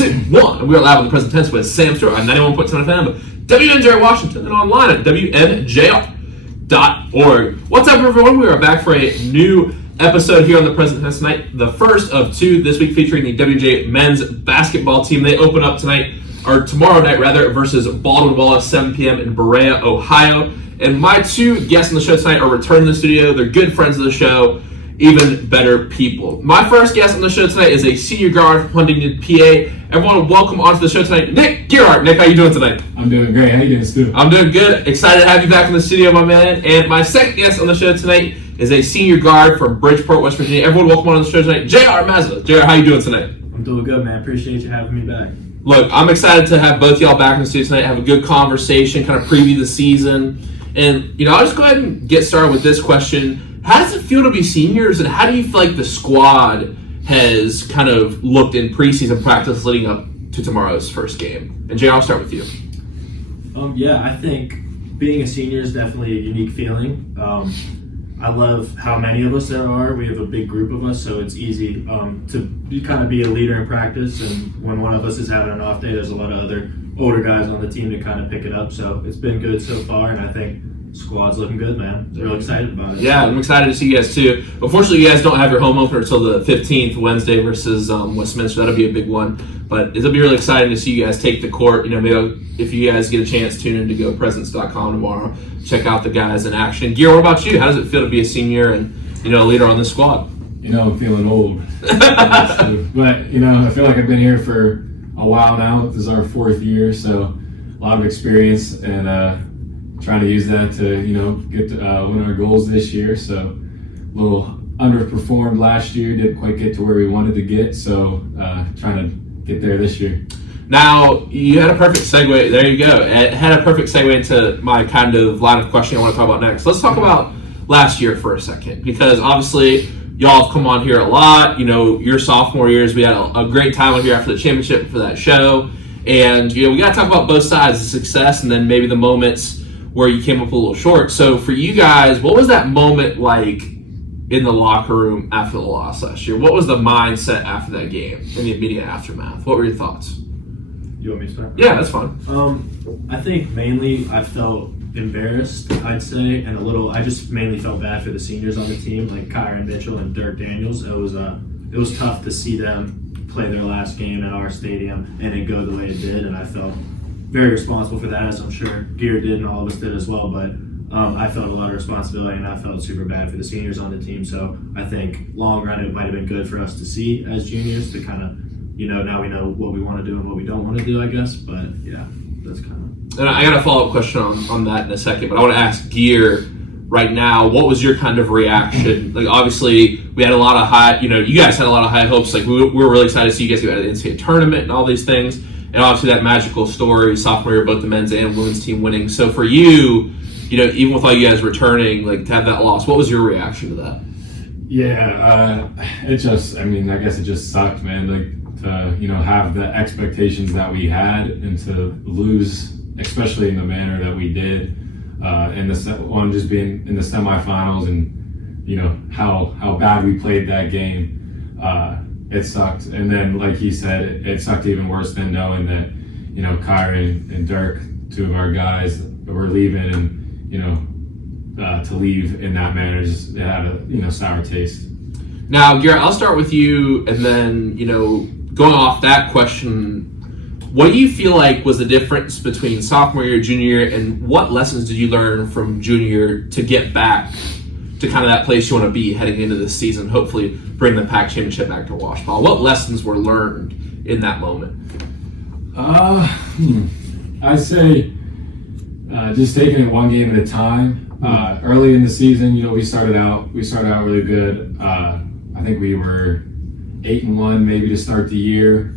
1. And we are live on the present tense with Sam Stewart on 91.7 FM, WNJ Washington, and online at WNJR.org. What's up, everyone? We are back for a new episode here on the present tense tonight, the first of 2 this week featuring the WJ men's basketball team. They open up tomorrow night versus Baldwin Wallace, 7 p.m. in Berea, Ohio. And my 2 guests on the show tonight are returning to the studio. They're good friends of the show, even better people. My first guest on the show tonight is a senior guard from Huntington, PA. Everyone, welcome onto the show tonight, Nick Gearhart. Nick, how you doing tonight? I'm doing great. How you doing, Stu? I'm doing good. Excited to have you back in the studio, my man. And my second guest on the show tonight is a senior guard from Bridgeport, West Virginia. Everyone, welcome on the show tonight, J.R. Mazza. J.R., how you doing tonight? I'm doing good, man. Appreciate you having me back. Look, I'm excited to have both y'all back in the studio tonight, have a good conversation, kind of preview the season. And, I'll just go ahead and get started with this question. How does it feel to be seniors, and how do you feel like the squad has kind of looked in preseason practice leading up to tomorrow's first game? And Jay, I'll start with you. I think being a senior is definitely a unique feeling. I love how many of us there are. We have a big group of us, so it's easy to kind of be a leader in practice. And when one of us is having an off day, there's a lot of other older guys on the team to kind of pick it up. So it's been good so far, and I think squad's looking good, man. Real excited about it. Yeah, I'm excited to see you guys too. Unfortunately, you guys don't have your home opener until the 15th, Wednesday versus Westminster. That'll be a big one. But it'll be really exciting to see you guys take the court. Maybe if you guys get a chance, tune in to GoPresents.com tomorrow. Check out the guys in action. Gear, what about you? How does it feel to be a senior and a leader on this squad? I'm feeling old. But, I feel like I've been here for a while now. This is our 4th year, so a lot of experience and trying to use that to, get to win our goals this year. So a little underperformed last year, didn't quite get to where we wanted to get. So trying to get there this year. Now, you had a perfect segue. There you go. It had a perfect segue into my kind of line of questioning I want to talk about next. Let's talk about last year for a second, because obviously y'all have come on here a lot. Your sophomore years, we had a great time on here after the championship for that show. And, we got to talk about both sides, the success and then maybe the moments where you came up a little short. So for you guys, what was that moment like in the locker room after the loss last year? What was the mindset after that game in the immediate aftermath? What were your thoughts? You want me to start? Yeah, that's fine. I think mainly I felt embarrassed, I'd say, and I just mainly felt bad for the seniors on the team, like Kyron Mitchell and Dirk Daniels. It was tough to see them play their last game at our stadium and it go the way it did, and I felt very responsible for that, as I'm sure Gear did and all of us did as well. But I felt a lot of responsibility, and I felt super bad for the seniors on the team. So I think long run it might have been good for us to see as juniors to kind of, now we know what we want to do and what we don't want to do, I guess. But yeah, that's kind of. And I got a follow-up question on that in a second, but I want to ask Gear right now, what was your kind of reaction? Like, obviously, we had a lot of high, you guys had a lot of high hopes. Like, we were really excited to see you guys get out of the NCAA tournament and all these things. And obviously that magical story, sophomore year, both the men's and women's team winning. So for you, even with all you guys returning, like to have that loss, what was your reaction to that? Yeah, it just, I guess it just sucked, man. Like to, have the expectations that we had and to lose, especially in the manner that we did, just being in the semifinals and, how bad we played that game. It sucked. And then, like he said, it sucked even worse than knowing that, Kyron and Dirk, 2 of our guys, were leaving and, to leave in that manner, it had a, sour taste. Now, Garrett, I'll start with you, and then, going off that question, what do you feel like was the difference between sophomore year, junior year, and what lessons did you learn from junior year to get back to kind of that place you want to be heading into this season, hopefully bring the PAC championship back to Washpal? What lessons were learned in that moment? I'd say just taking it one game at a time. Early in the season, we started out really good. I think we were 8-1 maybe to start the year.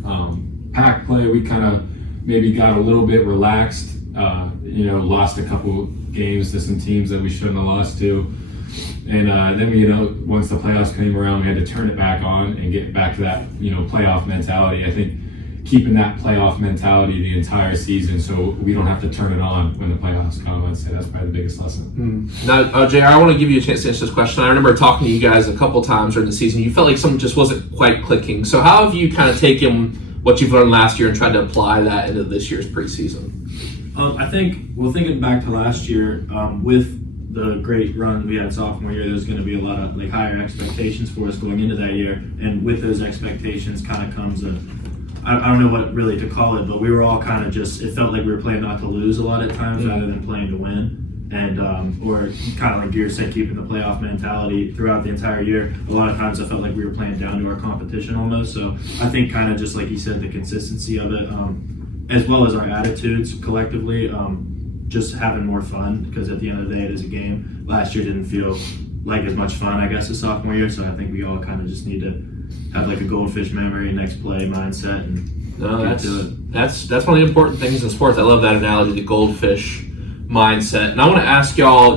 PAC play, we kind of maybe got a little bit relaxed. Lost a couple games to some teams that we shouldn't have lost to. And then once the playoffs came around, we had to turn it back on and get back to that, playoff mentality. I think keeping that playoff mentality the entire season so we don't have to turn it on when the playoffs come. I'd say that's probably the biggest lesson. Now, JR, I want to give you a chance to answer this question. I remember talking to you guys a couple times during the season. You felt like something just wasn't quite clicking. So how have you kind of taken what you've learned last year and tried to apply that into this year's preseason? I think, well, thinking back to last year, with the great run we had sophomore year, there's going to be a lot of like higher expectations for us going into that year, and with those expectations kind of comes I don't know what really to call it, but we were all kind of just, it felt like we were playing not to lose a lot of times rather than playing to win. And or kind of like Gear said, keeping the playoff mentality throughout the entire year. A lot of times I felt like we were playing down to our competition almost. So I think kind of just like you said, the consistency of it, as well as our attitudes collectively, just having more fun, because at the end of the day it is a game. Last year didn't feel like as much fun, I guess, as sophomore year. So I think we all kind of just need to have like a goldfish memory, next play mindset, and get to it. That's one of the important things in sports. I love that analogy, the goldfish mindset. And I want to ask y'all,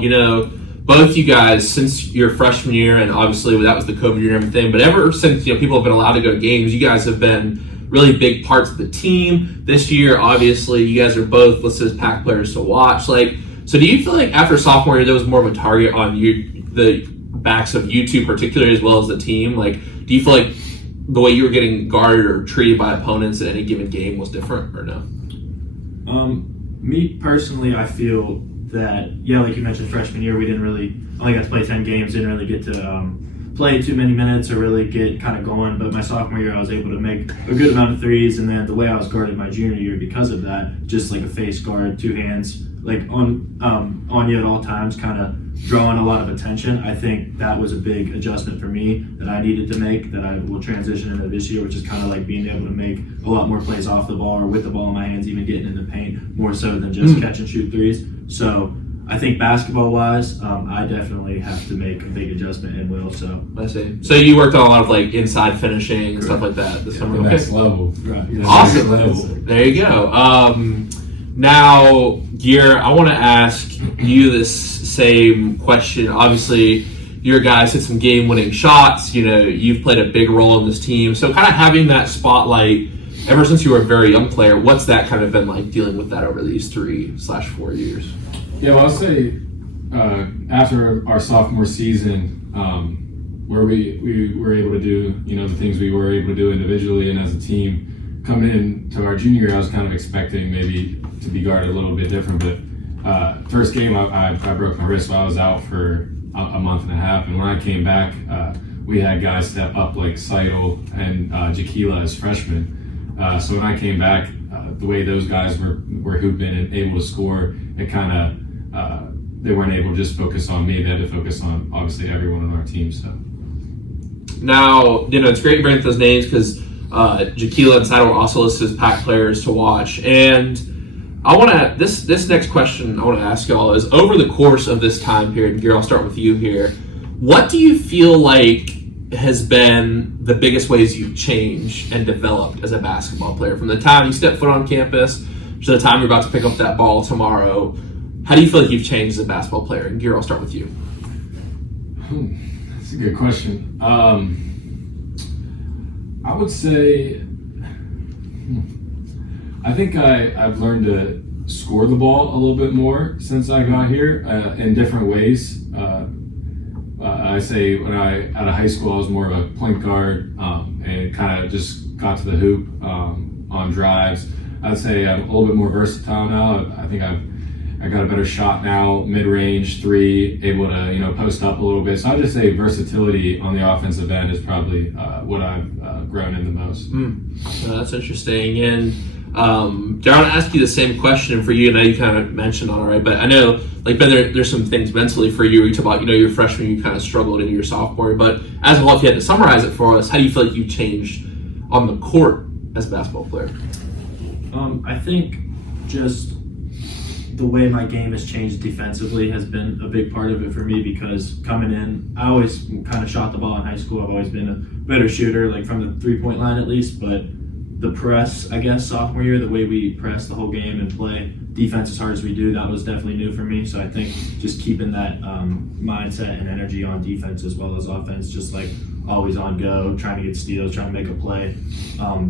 both you guys, since your freshman year, and obviously that was the COVID year and everything, but ever since people have been allowed to go to games, you guys have been really big parts of the team. This year, obviously, you guys are both listed as pack players to watch. So do you feel like after sophomore year there was more of a target on you, the backs of you two particularly, as well as the team? Do you feel like the way you were getting guarded or treated by opponents at any given game was different, or no? Me personally, I feel that, like you mentioned, freshman year, we only got to play 10 games, didn't really get to play too many minutes or really get kind of going. But my sophomore year, I was able to make a good amount of threes, and then the way I was guarded my junior year because of that, just like a face guard, two hands, like on you at all times, kind of drawing a lot of attention. I think that was a big adjustment for me that I needed to make, that I will transition into this year, which is kind of like being able to make a lot more plays off the ball or with the ball in my hands, even getting in the paint, more so than just catch and shoot threes. So I think basketball-wise, I definitely have to make a big adjustment and will. So I see. So you worked on a lot of inside finishing and stuff like that this summer. Next level. Right. Awesome. Level. There you go. Now, Gear, I want to ask you this same question. Obviously, your guys hit some game-winning shots. You've played a big role in this team. So kind of having that spotlight ever since you were a very young player, what's that kind of been like, dealing with that over these 3/4 years? Yeah, well, I'll say after our sophomore season, where we were able to do, the things we were able to do individually and as a team, coming into our junior year, I was kind of expecting maybe to be guarded a little bit different. But first game, I broke my wrist, so I was out for a month and a half. And when I came back, we had guys step up like Seidel and Jaquila as freshmen. So when I came back, the way those guys were hooping and able to score, it kind of they weren't able to just focus on me. They had to focus on obviously everyone on our team. So now, it's great you bring up those names, because Jaquila and Seidel were also listed as pack players to watch. And I want to this next question I want to ask y'all is, over the course of this time period, Gear, I'll start with you here. What do you feel like has been the biggest ways you've changed and developed as a basketball player, from the time you step foot on campus to the time you're about to pick up that ball tomorrow? How do you feel like you've changed as a basketball player? And Gear, I'll start with you. That's a good question. I would say, I think I've learned to score the ball a little bit more since I got here in different ways. I say out of high school, I was more of a point guard and kind of just got to the hoop on drives. I'd say I'm a little bit more versatile now. I think I got a better shot now, mid-range, three, able to post up a little bit. So I'd just say versatility on the offensive end is probably what I've grown in the most. That's interesting. And Darren, I want to ask you the same question for you. I know you kind of mentioned on it, right? But I know, Ben, there's some things mentally for you. You talk about, your freshman, you kind of struggled into your sophomore year. But as a whole, if you had to summarize it for us, how do you feel like you've changed on the court as a basketball player? I think just the way my game has changed defensively has been a big part of it for me, because coming in, I always kind of shot the ball in high school. I've always been a better shooter, like from the three-point line at least, but the press, I guess, sophomore year, the way we press the whole game and play defense as hard as we do, that was definitely new for me. So I think just keeping that mindset and energy on defense as well as offense, just like always on go, trying to get steals, trying to make a play,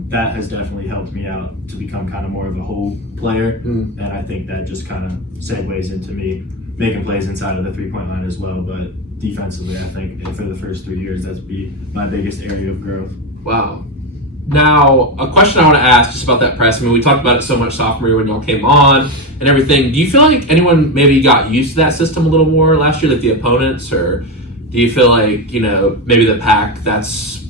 that has definitely helped me out to become kind of more of a whole player. And I think that just kind of segues into me making plays inside of the three-point line as well. But defensively, I think for the first 3 years, that's be my biggest area of growth. Wow. Now, a question I want to ask just about that press. I mean, we talked about it so much sophomore year when y'all came on and everything. Do you feel like anyone maybe got used to that system a little more last year, like the opponents, or do you feel like, maybe the pack, that's,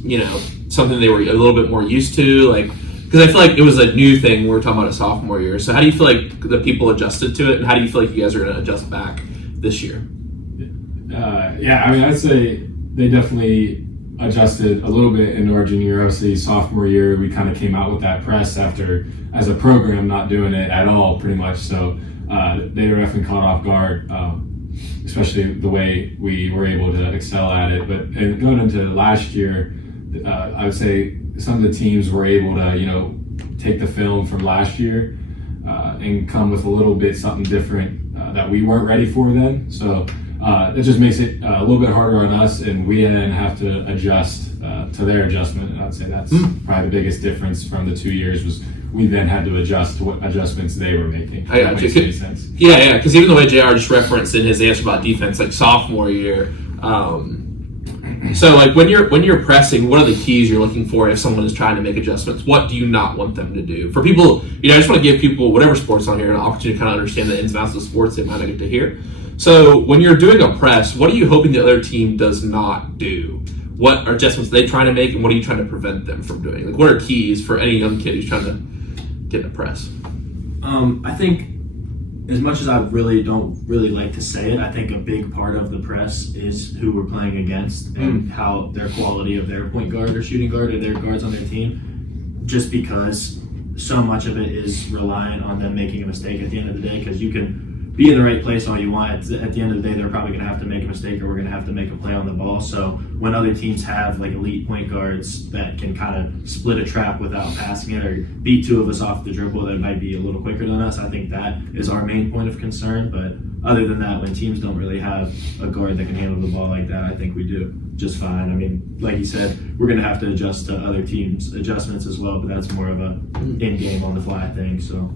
something they were a little bit more used to? Like, because I feel like it was a new thing we were talking about a sophomore year. So how do you feel like the people adjusted to it, and how do you feel like you guys are going to adjust back this year? I'd say they definitely adjusted a little bit in our junior year. Obviously, sophomore year, we kind of came out with that press after, as a program, not doing it at all, pretty much. So they were definitely caught off guard, especially the way we were able to excel at it. But going into last year, I would say some of the teams were able to, take the film from last year and come with a little bit something different that we weren't ready for then. So it just makes it a little bit harder on us, and we then have to adjust to their adjustment. And I'd say that's probably the biggest difference from the 2 years was we then had to adjust to what adjustments they were making. I that makes any sense. Yeah, because even the way JR just referenced in his answer about defense, like sophomore year, so like when you're pressing, what are the keys you're looking for if someone is trying to make adjustments? What do you not want them to do? For people, I just want to give people, whatever sports on here, an opportunity to kind of understand the ins and outs of the sports they might not get to hear. So when you're doing a press, what are you hoping the other team does not do? What adjustments are they trying to make, and what are you trying to prevent them from doing? Like, what are keys for any young kid who's trying to get in a press? I think, as much as I don't really like to say it, I think a big part of the press is who we're playing against and how their quality of their point guard or shooting guard or their guards on their team, just because so much of it is reliant on them making a mistake at the end of the day, because you can be in the right place all you want. At the end of the day, they're probably going to have to make a mistake, or we're going to have to make a play on the ball. So when other teams have like elite point guards that can kind of split a trap without passing it, or beat two of us off the dribble that might be a little quicker than us, I think that is our main point of concern. But other than that, when teams don't really have a guard that can handle the ball like that, I think we do just fine. I mean, like you said, we're going to have to adjust to other teams' adjustments as well, but that's more of a in-game, on-the-fly thing. So,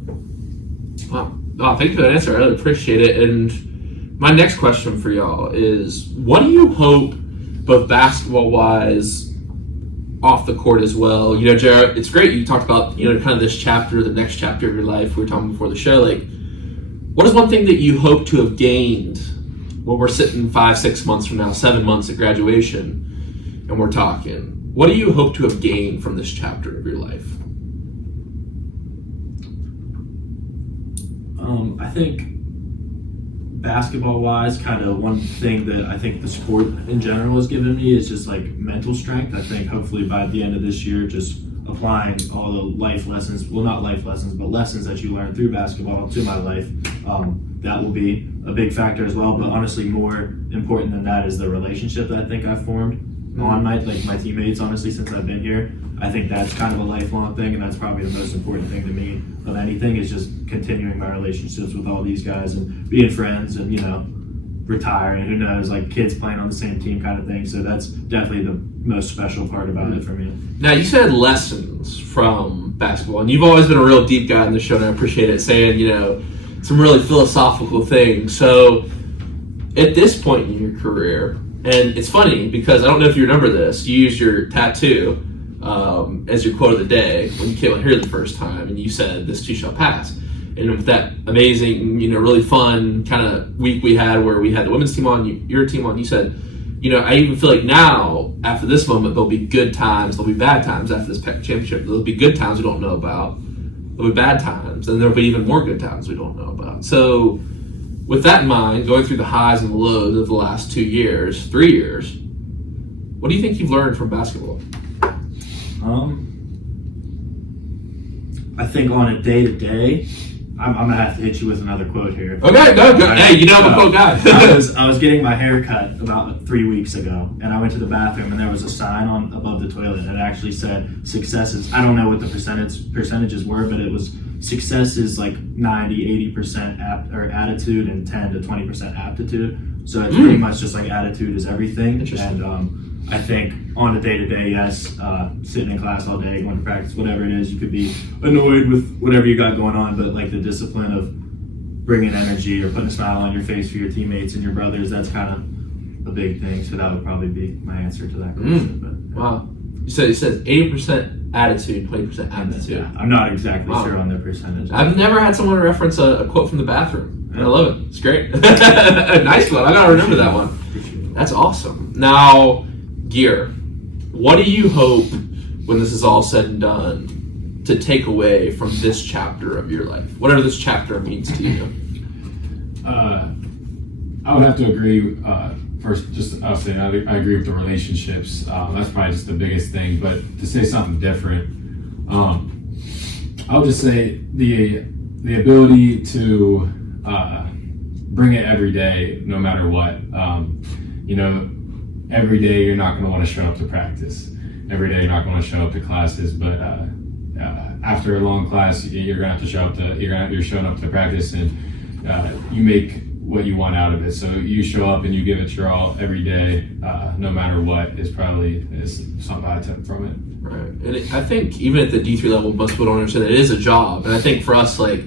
Wow, thank you for that answer. I really appreciate it. And my next question for y'all is, what do you hope, both basketball-wise, off the court as well? Jared, it's great you talked about, kind of this chapter, the next chapter of your life. We were talking before the show. Like, what is one thing that you hope to have gained when we're sitting 5-6 months from now, 7 months at graduation, and we're talking? What do you hope to have gained from this chapter of your life? I think basketball-wise, kind of one thing that I think the sport in general has given me is just like mental strength. I think hopefully by the end of this year, just applying all the life lessons, well, not life lessons, but lessons that you learn through basketball to my life, that will be a big factor as well. But honestly, more important than that is the relationship that I think I've formed on my teammates, honestly, since I've been here. I think that's kind of a lifelong thing, and that's probably the most important thing to me of anything, is just continuing my relationships with all these guys and being friends and, retiring, who knows, like kids playing on the same team kind of thing. So that's definitely the most special part about it for me. Now, you said lessons from basketball, and you've always been a real deep guy in the show, and I appreciate it, saying, some really philosophical things. So at this point in your career, and it's funny because I don't know if you remember this, you used your tattoo as your quote of the day when you came on here the first time, and you said, "This too shall pass." And with that amazing, really fun kind of week we had where we had the women's team on, your team on, you said, I even feel like now, after this moment, there'll be good times, there'll be bad times after this championship. There'll be good times we don't know about, there'll be bad times, and there'll be even more good times we don't know about. So with that in mind, going through the highs and the lows of the last 2 years, 3 years, what do you think you've learned from basketball? I think on a day-to-day, I'm going to have to hit you with another quote here. Okay, go. Hey, I'm a quote guy. I was getting my hair cut about 3 weeks ago, and I went to the bathroom, and there was a sign above the toilet that actually said successes. I don't know what the percentages were, but it was success is like 90-80% attitude and 10 to 20% aptitude. So it's pretty much just like attitude is everything. And I think on a day-to-day, yes, sitting in class all day, going to practice, whatever it is, you could be annoyed with whatever you got going on, but like the discipline of bringing energy or putting a smile on your face for your teammates and your brothers, that's kind of a big thing. So that would probably be my answer to that question. But, wow. You said 80% attitude, 20% aptitude. Yeah, I'm not exactly Wow. sure on the percentage. I've never had someone reference a quote from the bathroom. I love it. It's great. Nice one. I gotta remember that one. That's awesome. Now, Gear, what do you hope when this is all said and done to take away from this chapter of your life? Whatever this chapter means to you. I would have to agree. First, I'll say I agree with the relationships. That's probably just the biggest thing. But to say something different, I would just say the ability to bring it every day, no matter what. Every day you're not going to want to show up to practice. Every day you're not going to show up to classes. But after a long class, you're going to have to show up to. You're showing up to practice, and you make what you want out of it. So you show up and you give it your all every day, no matter what, is something I took from it. Right. And I think even at the D3 level, most people don't understand that it is a job. And I think for us, we're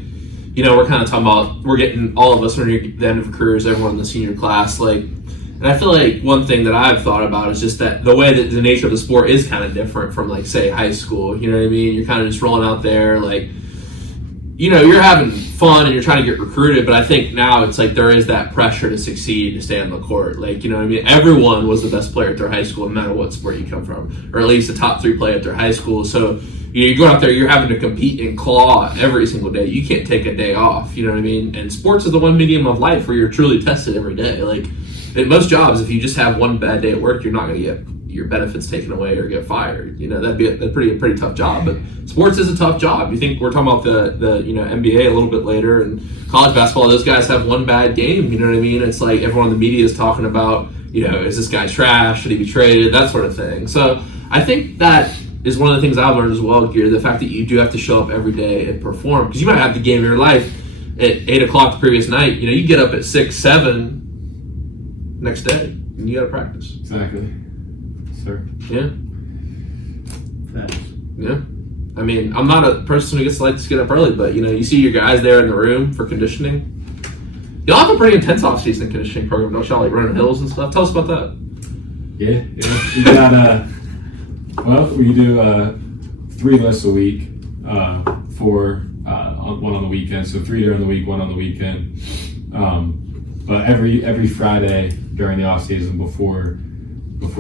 kind of talking about, we're getting, all of us are near the end of careers, everyone in the senior class, and I feel like one thing that I've thought about is just that the way that the nature of the sport is kind of different from, say, high school. You know what I mean? You're kind of just rolling out there, you're having fun and you're trying to get recruited, but I think now it's there is that pressure to succeed, to stay on the court. Everyone was the best player at their high school, no matter what sport you come from, or at least the top 3 play at their high school. So you go out there, you're having to compete and claw every single day. You can't take a day off, you know what I mean? And sports is the one medium of life where you're truly tested every day. In most jobs, if you just have one bad day at work, you're not going to get your benefits taken away or get fired. That'd be a pretty tough job. But sports is a tough job. You think we're talking about the NBA a little bit later, and college basketball, those guys have one bad game. You know what I mean? It's everyone in the media is talking about, is this guy trash? Should he be traded? That sort of thing. So I think that is one of the things I've learned as well, Gear, the fact that you do have to show up every day and perform. Because you might have the game of your life at 8 o'clock the previous night. You get up at 6, 7 next day, and you got to practice. Exactly. Sir. Yeah. Facts. Yeah. I mean, I'm not a person who likes to get up early, but you see your guys there in the room for conditioning. Y'all have a pretty intense off-season conditioning program, don't y'all? Running hills and stuff. Tell us about that. Yeah. We got we do 3 lifts a week, 4 one on the weekend. So 3 during the week, 1 on the weekend. But every Friday during the off season before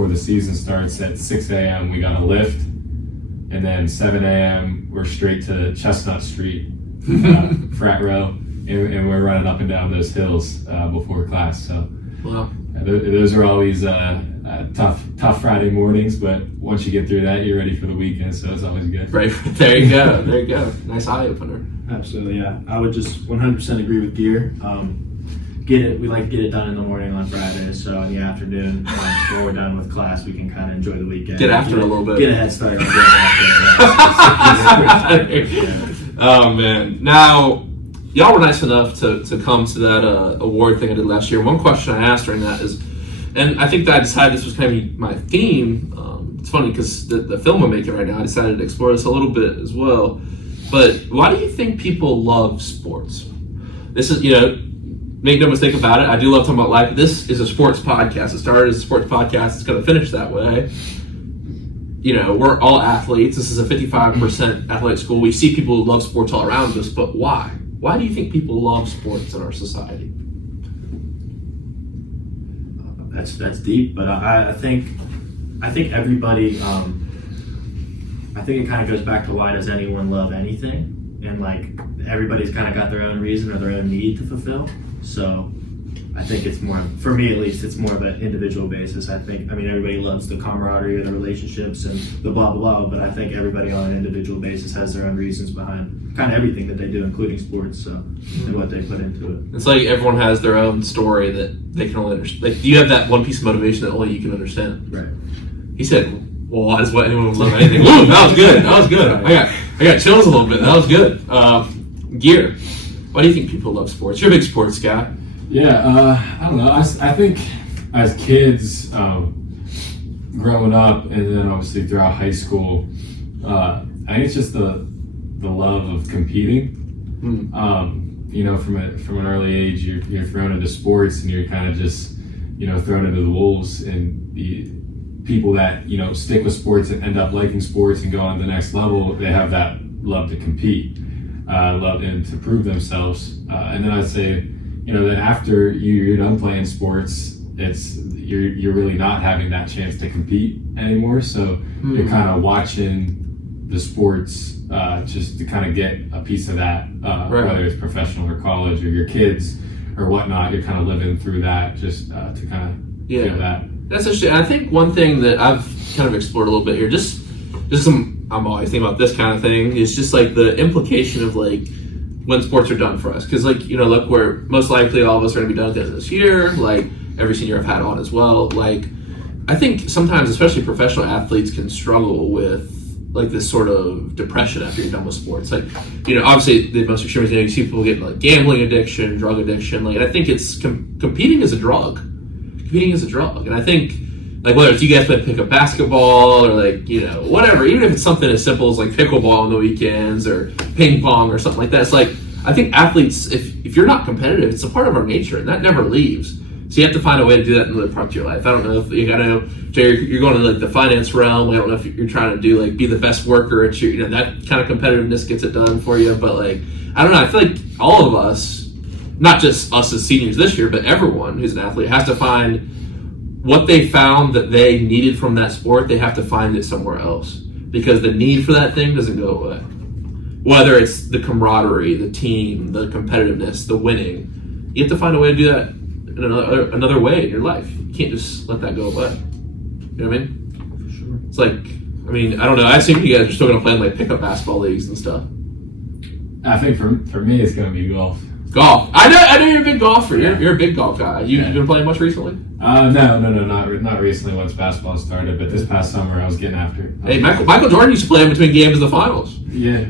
the season starts at 6 a.m. we got a lift, and then 7 a.m. we're straight to Chestnut Street, frat row, and we're running up and down those hills before class. So Wow. Those are always tough Friday mornings, but once you get through that, you're ready for the weekend, so it's always good. Right. There you go. Nice eye opener. Absolutely, yeah. I would just 100% agree with Gear. We like to get it done in the morning on Fridays, so in the afternoon, before we're done with class, we can kind of enjoy the weekend. Get after it a little bit. Get a head start on getting after it. Oh, man. Now, y'all were nice enough to come to that award thing I did last year. One question I asked during that is, and I think that I decided this was kind of my theme. It's funny because the film I'm making right now, I decided to explore this a little bit as well. But why do you think people love sports? This is, make no mistake about it, I do love talking about life. This is a sports podcast. It started as a sports podcast. It's going to finish that way. We're all athletes. This is a 55% athletic school. We see people who love sports all around us, but why? Why do you think people love sports in our society? That's deep, but I think everybody. I think it kind of goes back to why does anyone love anything, and everybody's kind of got their own reason or their own need to fulfill. So I think it's more, for me at least, it's more of an individual basis. Everybody loves the camaraderie or the relationships and the blah blah blah, but I think everybody on an individual basis has their own reasons behind kind of everything that they do, including sports, and what they put into it. It's like everyone has their own story that they can only understand. You have that one piece of motivation that only you can understand. Right. He said, well, why does anyone would love anything? Woo, that was good. I got chills a little bit. That was good. Gear, why do you think people love sports? You're a big sports guy. Yeah, I don't know. I think as kids, growing up, and then obviously throughout high school, I think it's just the love of competing. From an early age, you're thrown into sports, and you're kind of just thrown into the wolves, and people that, stick with sports and end up liking sports and go on to the next level, they have that love to compete, love and to prove themselves. And then I'd say, that after you're done playing sports, you're really not having that chance to compete anymore. So you're kind of watching the sports just to kind of get a piece of that, whether it's professional or college or your kids or whatnot. You're kind of living through that just to kind of feel that. That's interesting. I think one thing that I've kind of explored a little bit here, I'm always thinking about this kind of thing, is just like the implication of like when sports are done for us. Because look, we're most likely all of us are going to be done at the end of this year. Like every senior I've had on as well. Like I think sometimes, especially professional athletes, can struggle with like this sort of depression after you're done with sports. Like, obviously the most extreme is you see people get like gambling addiction, drug addiction. Like, and I think it's competing is a drug. Competing is a drug, and I think like whether it's you guys play pickup basketball or like whatever, even if it's something as simple as like pickleball on the weekends or ping pong or something like that, it's like I think athletes, if you're not competitive, it's a part of our nature, and that never leaves. So you have to find a way to do that in other parts of your life. I don't know if I know, Jay, you're going to like the finance realm. I don't know if you're trying to do like be the best worker at your, that kind of competitiveness gets it done for you. But like, I don't know. I feel like all of us, not just us as seniors this year, but everyone who's an athlete has to find what they found that they needed from that sport. They have to find it somewhere else because the need for that thing doesn't go away. Whether it's the camaraderie, the team, the competitiveness, the winning, you have to find a way to do that in another way in your life. You can't just let that go away. You know what I mean? For sure. It's like, I don't know. I assume you guys are still going to play in like pickup basketball leagues and stuff. I think for me, it's going to be golf. Golf. I know you're a big golfer. You're a big golf guy. You've been playing much recently? No, not recently once basketball started, but this past summer I was getting after it. Hey, Michael Jordan used to play in between games of the finals. Yeah.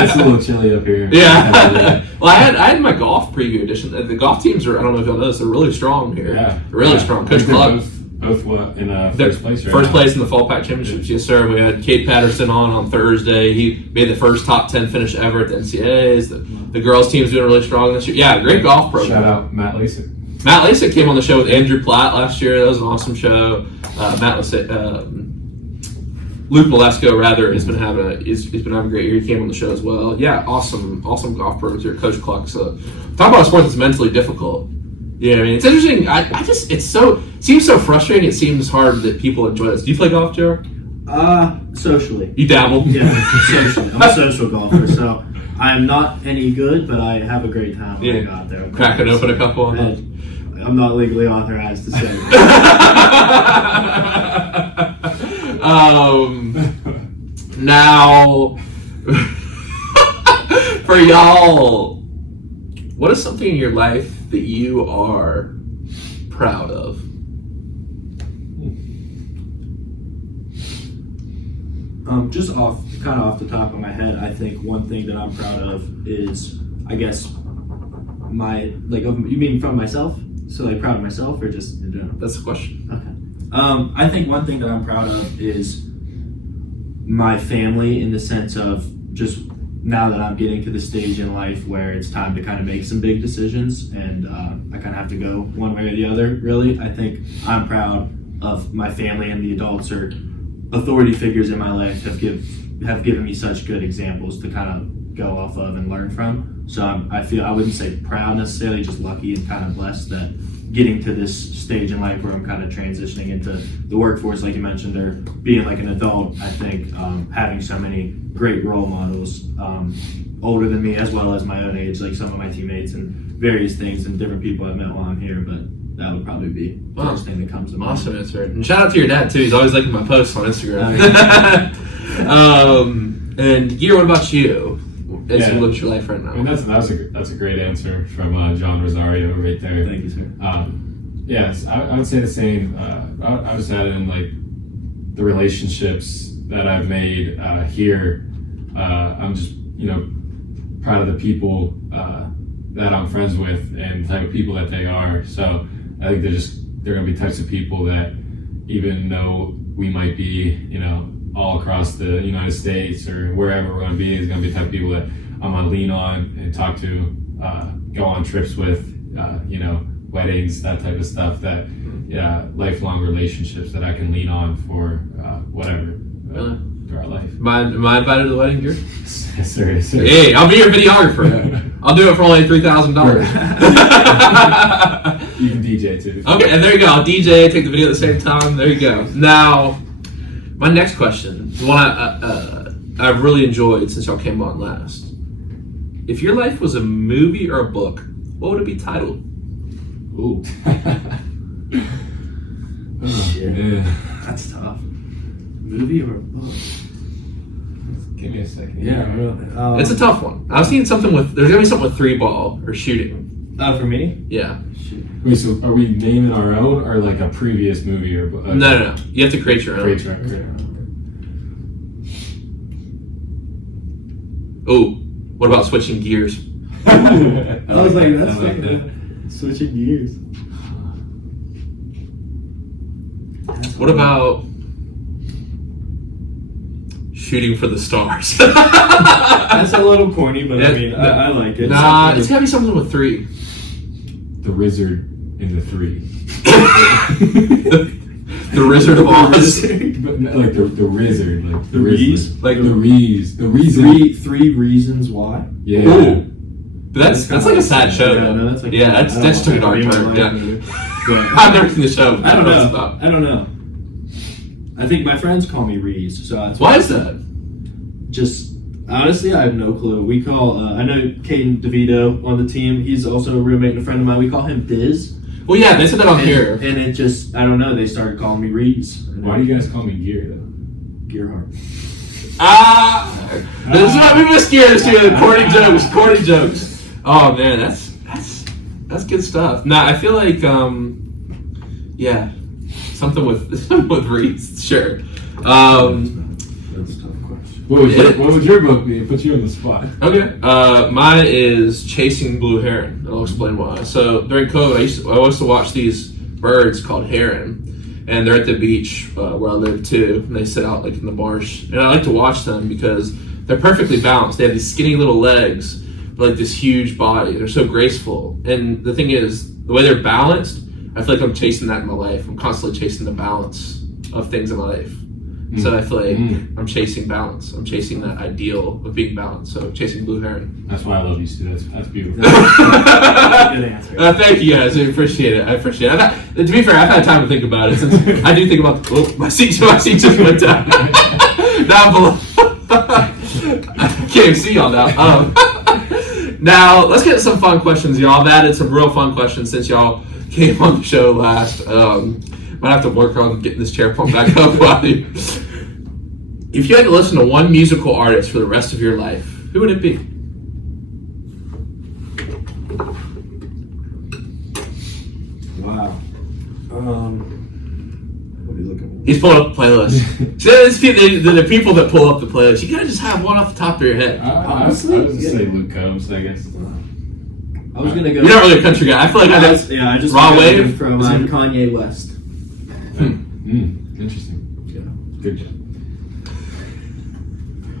It's a little chilly up here. Yeah. Well, I had my golf preview edition. The golf teams are, I don't know if y'all know this, they're really strong here. Yeah. Really strong. Coach Clark. Both in first place right First now. place in the Fall Pack Championships, yes sir. We had Kate Patterson on Thursday. He made the first top 10 finish ever at the NCAAs. The girls team's doing really strong this year. Yeah, great golf program. Shout out Matt Lasik. Matt Lasik came on the show with Andrew Platt last year. That was an awesome show. Luke Malesko rather has been having a great year. He came on the show as well. Yeah, awesome golf programs here, Coach Cluck. So talk about a sport that's mentally difficult. Yeah, it's interesting. It seems so frustrating. It seems hard that people enjoy this. Do you play golf, Joe? Socially. You dabble? Yeah, socially. I'm a social golfer, so I'm not any good, but I have a great time when I go out there. Cracking open a couple on that. I'm not legally authorized to say. Now, for y'all, what is something in your life that you are proud of? Just off the top of my head, I think one thing that I'm proud of is, I guess, you mean from myself? So like proud of myself or just in general? That's the question. Okay. I think one thing that I'm proud of is my family, in the sense of just now that I'm getting to the stage in life where it's time to kind of make some big decisions, and I kind of have to go one way or the other, really. I think I'm proud of my family, and the adults or authority figures in my life have given me such good examples to kind of go off of and learn from. So I feel, I wouldn't say proud necessarily, just lucky and kind of blessed that getting to this stage in life where I'm kind of transitioning into the workforce, like you mentioned, or being like an adult. I think having so many great role models, older than me as well as my own age, like some of my teammates and various things and different people I've met while I'm here, but that would probably be the first thing that comes to mind. Awesome answer. And shout out to your dad too. He's always liking my posts on Instagram. And Gear, what about you? As you look at your life right now. I mean, that's a great answer from John Rosario right there. Thank you, sir. Yes, I would say the same. I was added in like the relationships that I've made here. I'm just proud of the people that I'm friends with and the type of people that they are. So I think they're going to be types of people that, even though we might be all across the United States or wherever we're going to be, is going to be the type of people that I'm going to lean on and talk to, go on trips with, weddings, that type of stuff, that lifelong relationships that I can lean on for whatever throughout life. Am I invited to the wedding, Gear? Yes, sir. Yes, sir. Hey, I'll be your videographer. I'll do it for only $3,000. You can DJ too. Okay, and there you go. I'll DJ, take the video at the same time. There you go. Now, my next question, the one I've really enjoyed since y'all came on last. If your life was a movie or a book, what would it be titled? Ooh. Shit. Yeah. That's tough. Movie or book? Give me a second. Yeah, really. It's a tough one. I've seen something with, there's going to be something with 3-ball or shooting. For me? Yeah. Wait, so are we naming our own or like a previous movie or book? No. You have to create your own. Create your own. Oh, what about switching gears? I was like, that's I like that. switching gears. What about shooting for the stars? That's a little corny, but I mean, I like it. Nah, it's gotta be something with 3. The Wizard in the 3. The Wizard of Oz. But like the Wizard, like the Rees? Rizzler. Like the Rees. The reason. Three reasons why. Yeah. Ooh. But that's like a sad show. Yeah, though. no, that's like that's took a dark turn. Yeah. I've never seen the show. I don't know. I don't know. I think my friends call me Rees, so that's why is that? Just honestly, I have no clue. We call I know Caden DeVito on the team. He's also a roommate and a friend of mine. We call him Diz. Well, yeah, they said that on here. And it just, I don't know, they started calling me Reeds. Why do you guys call me Gear though? Gearhart. This is why we miss Gears too. Corny jokes. Oh man, that's good stuff. Nah, I feel like yeah, something with Reeds, sure. That's a tough question. What would your book be? Put you on the spot. Okay. Mine is Chasing Blue Heron. I'll explain why. So during COVID, I used to watch these birds called heron, and they're at the beach where I live too. And they sit out like in the marsh, and I like to watch them because they're perfectly balanced. They have these skinny little legs, but like this huge body. They're so graceful. And the thing is, the way they're balanced, I feel like I'm chasing that in my life. I'm constantly chasing the balance of things in my life. So I feel like I'm chasing balance. I'm chasing that ideal of being balanced. So chasing blue heron. That's why I love you, Stu. That's beautiful. Good answer. Thank you guys. I appreciate it. To be fair, I've had time to think about it. Since I do think about my seat just went down. Down below. I can't see y'all now. Now let's get some fun questions, y'all. I've added some real fun questions since y'all came on the show last. Might have to work on getting this chair pumped back up while you. If you had to listen to one musical artist for the rest of your life, who would it be? Wow. Let me look at He's pulling up the playlist. See, the people that pull up the playlist, you gotta just have one off the top of your head. I was gonna say Luke Combs, I guess. I was gonna go. You're not really a country guy. I feel like I just Raw Wave from Kanye West. Interesting. Yeah. Good job.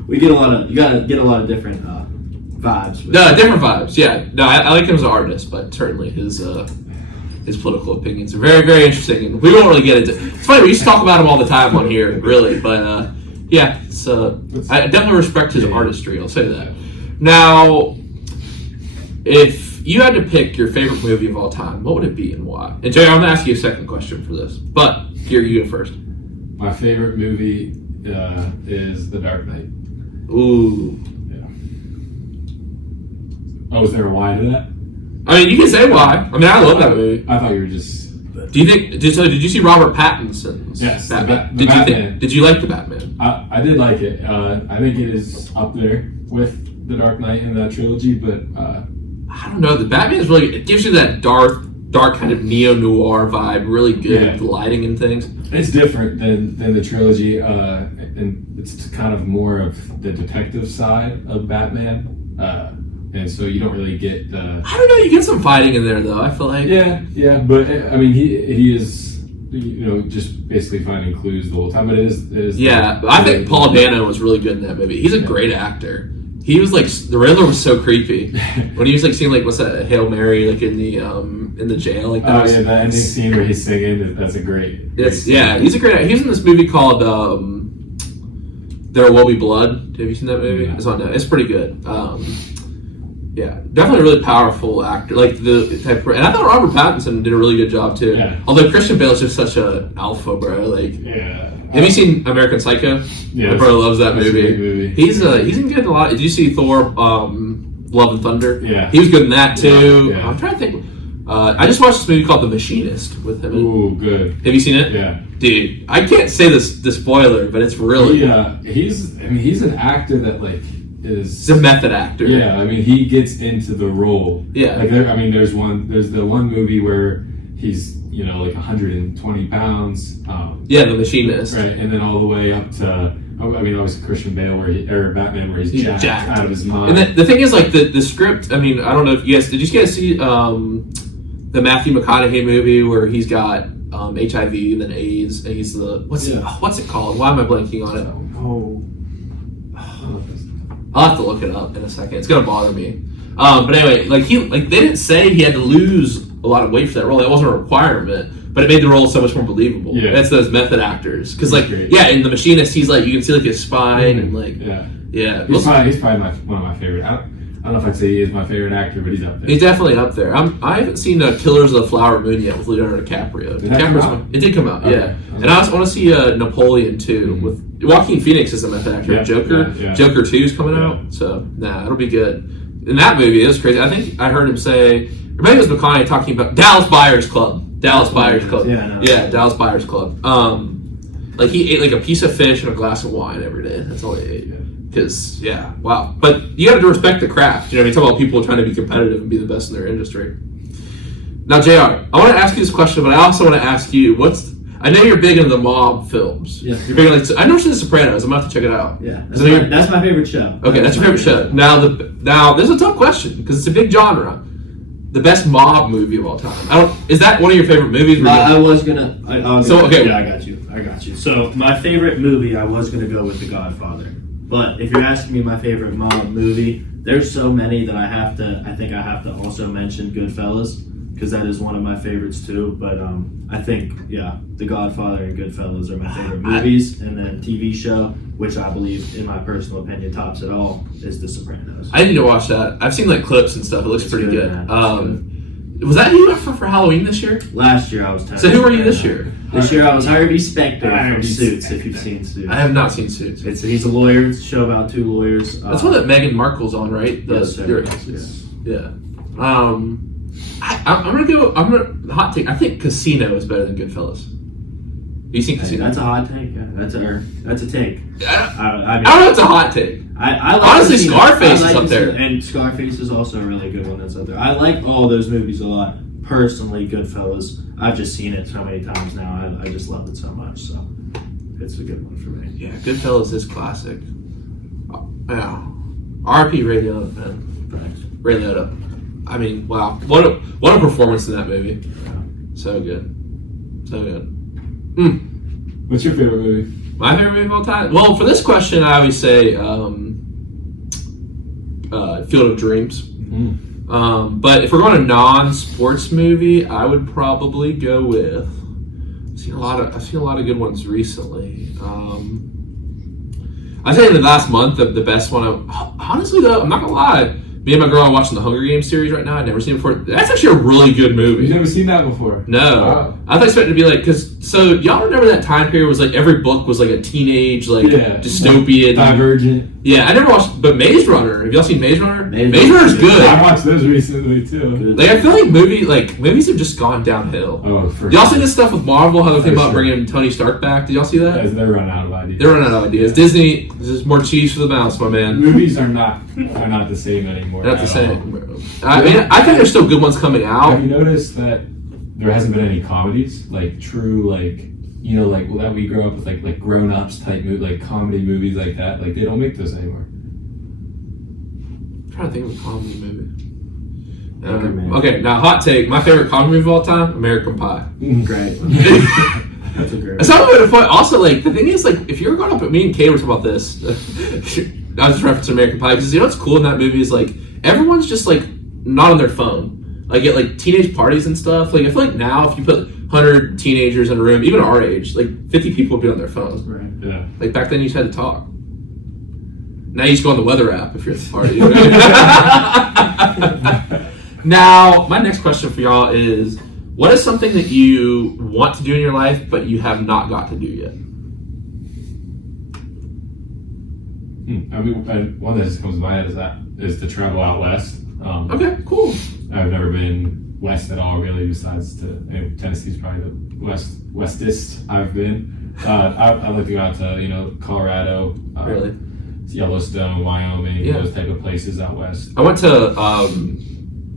We get a lot of. You gotta get a lot of different vibes. no different vibes. Yeah, no, I like him as an artist, but certainly his political opinions are very, very interesting, and we won't really get into. It's funny, we used to talk about him all the time on here, really, but yeah, it's I definitely respect his artistry. I'll say that. Now, if you had to pick your favorite movie of all time, what would it be and why? And Jerry, I'm gonna ask you a second question for this, but here you go first. My favorite movie is The Dark Knight. Ooh. Yeah. Oh, is there a why to that? I mean, you can say why. I mean, I love that movie. I thought you were just. Do you think? Did you see Robert Pattinson's Yes, Batman? the Batman. Did you like the Batman? I did like it. I think it is up there with The Dark Knight in that trilogy, but I don't know. The Batman is really. It gives you that dark kind of neo noir vibe. Really good Yeah. lighting and things. it's different than the trilogy, and it's kind of more of the detective side of Batman. And so you don't really get the. I don't know. You get some fighting in there though. I feel like. Yeah, but I mean, he is, just basically finding clues the whole time. But it is. Yeah, I think Paul Dano was really good in that movie. He's a great actor. He was like the Riddler was so creepy when he was like seeing like what's that Hail Mary like in the jail like that. Oh yeah, the ending scene where he's singing. That's a great. Yeah, he's a great. He's in this movie called There Will Be Blood. Have you seen that movie? Yeah. It's on. It's pretty good. Yeah, definitely a really powerful actor. Like the type, and I thought Robert Pattinson did a really good job too. Yeah. Although Christian Bale's just such a alpha, bro. Like, Yeah. have you seen American Psycho? Yeah, My brother loves that that's a movie. great movie. He's in good in a lot. Did you see Thor? Love and Thunder. Yeah. He was good in that too. Yeah. I'm trying to think. I just watched this movie called The Machinist with him. Ooh, good. Have you seen it? Yeah. Dude, I can't say the spoiler, but it's really He's an actor that like is. he's a method actor. Yeah, I mean, he gets into the role. Yeah. Like, there's the one movie where he's, like 120 pounds. Yeah, The Machinist. Right, and then all the way up to, obviously Christian Bale or Batman where he's jacked out of his mind. And the thing is, like, the script, I mean, I don't know if did you guys see the Matthew McConaughey movie where he's got HIV and then AIDS, and he's what's it called? Why am I blanking on it? I'll have to look it up in a second. It's gonna bother me. But anyway, they didn't say he had to lose a lot of weight for that role. That wasn't a requirement, but it made the role so much more believable. Yeah. That's those method actors. Because Great. in The Machinist, he's like you can see like his spine and like yeah. He's probably one of my favorite. I don't know if I'd say he is my favorite actor, but he's up there. He's definitely up there. I haven't seen Killers of the Flower Moon yet with Leonardo DiCaprio. Did that come out? It did come out, Okay. yeah. And I also want to see Napoleon too with Joaquin Phoenix as a method actor. Yeah, Joker, yeah. Joker 2 is coming out, so it'll be good. In that movie, it was crazy. I think I heard him say, or maybe it was McConaughey talking about Dallas Buyers Club. Dallas Buyers Club. Yeah, Dallas Buyers Club. Like he ate like a piece of fish and a glass of wine every day. That's all he ate. Because, wow. But you got to respect the craft. You know what I mean? Talk about people trying to be competitive and be the best in their industry. Now, JR, I want to ask you this question, but I also want to ask you, I know you're big into the mob films. Yeah. You're big into, I've never seen The Sopranos. I'm going to have to check it out. Yeah, that's my favorite show. Okay, that's your favorite show. Now, this is a tough question because it's a big genre. The best mob movie of all time. Is that one of your favorite movies? I was gonna. Okay. Yeah, I got you. So my favorite movie, I was gonna go with The Godfather. But if you're asking me my favorite mob movie, there's so many that I think I have to also mention Goodfellas because that is one of my favorites too. But I think The Godfather and Goodfellas are my favorite movies, and then TV show, which I believe, in my personal opinion, tops it all, is The Sopranos. I need to watch that. I've seen like clips and stuff. It looks pretty good. Man. Was that who you went for Halloween this year? Last year I was 10. So who were you this year? This year I was Harvey Specter from Suits, if you've seen Suits. I have not seen Suits. He's a lawyer. It's a show about two lawyers. That's one that Meghan Markle's on, right? Yes, sir. Yeah. I'm gonna hot take. I think Casino is better than Goodfellas. You seen Casino? That's a hot take. Yeah. That's a take. I don't know if it's a hot take. I like Honestly, Casino. Scarface I like is up there. Casino, and Scarface is also a really good one that's up there. I like all those movies a lot. Personally, Goodfellas, I've just seen it so many times now. I just love it so much. So it's a good one for me. Yeah, Goodfellas is classic. Yeah. R.I.P. Ray Liotta, man. Ray Liotta. I mean, wow. What a performance in that movie. Yeah. So good. What's your favorite movie? My favorite movie of all time? Well, for this question, I always say Field of Dreams. But if we're going to non-sports movie, I would probably go with. I've seen a lot of good ones recently. I'd say in the last month, the best one. Honestly, though, I'm not gonna lie. Me and my girl are watching the Hunger Games series right now. I'd never seen it before. That's actually a really good movie. You've never seen that before? No. Wow. I thought it to be like, so y'all remember that time period was like every book was like a teenage, dystopian. Divergent. Yeah, I never watched, but Maze Runner. Have y'all seen Maze Runner? Maze Runner's good. I watched those recently too. Like, I feel like movies have just gone downhill. Oh, for Y'all see this stuff with Marvel, how they're thinking about sure. bringing Tony Stark back? Did y'all see that? They're running out of ideas. They're running out of ideas. Disney, this is more cheese for the mouse, my man. Movies are not the same anymore. They're not the at same. all. I mean, I think there's still good ones coming out. Have you noticed that there hasn't been any comedies, like true, that we grow up with, like grown-ups type like comedy movies like that? Like, they don't make those anymore. I'm trying to think of a comedy movie. Man. Okay, now hot take. My favorite comedy movie of all time, American Pie. Great. That's a great one. That's not a way to put. Also, like, the thing is, like, if you're growing up, me and Kay were talking about this. I was just referencing American Pie because what's cool in that movie is like everyone's just like not on their phone. Like at like teenage parties and stuff. Like I feel like now if you put 100 teenagers in a room, even our age, like 50 people would be on their phones. Right. Yeah. Like back then you just had to talk. Now you just go on the weather app if you're at the party. Now, my next question for y'all is, what is something that you want to do in your life but you have not got to do yet? I mean, one that just comes to my head is to travel out west. Okay, cool. I've never been west at all, really, besides Tennessee's probably the westest I've been. I'd like to go out to, Colorado, Really? Yellowstone, Wyoming, those type of places out west. I went to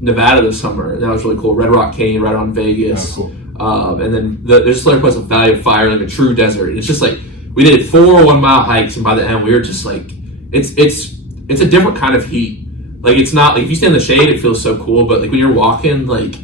Nevada this summer, and that was really cool. Red Rock Canyon, right around Vegas. Oh, cool. And then there's this other place, Valley of Fire, like a true desert. And it's just like, we did 4 1-mile hikes, and by the end, we were just like, it's a different kind of heat. Like, it's not, like, if you stand in the shade, it feels so cool, but, like, when you're walking, like,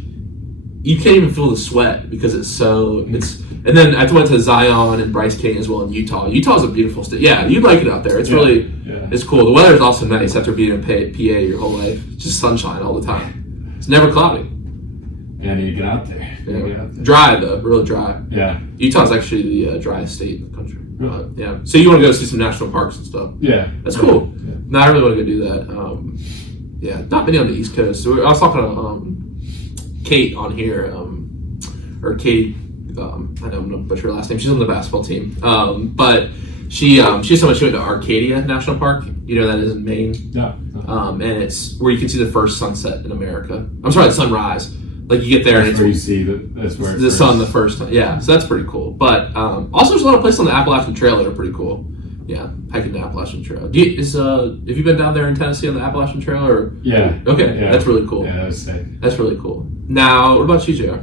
you can't even feel the sweat because it's so, and then I went to Zion and Bryce Canyon as well in Utah. Utah's a beautiful state. Yeah, you'd like it out there. It's really, it's cool. The weather is also nice after being in PA your whole life. It's just sunshine all the time. It's never cloudy. Yeah, you get out there. Yeah. Dry, though. Really dry. Yeah. Utah's actually the driest state in the country. Really? Yeah. So you want to go see some national parks and stuff. Yeah. That's cool. Yeah. No, I really want to go do that. Not many on the East Coast. So I was talking to Kate on here, or Kate, I know I'm going to butcher her last name. She's on the basketball team. But she told me she went to Arcadia National Park. You know that is in Maine. Yeah. And it's where you can see the first sunset in America. I'm sorry, the sunrise. Like you get there and it's where you see that's where the sun the first time. Yeah, so that's pretty cool. But also there's a lot of places on the Appalachian Trail that are pretty cool. Yeah, hiking the Appalachian Trail. Have you been down there in Tennessee on the Appalachian Trail or? Yeah. Okay, yeah. That's really cool. Yeah, that was sick. That's really cool. Now, what about you, JR?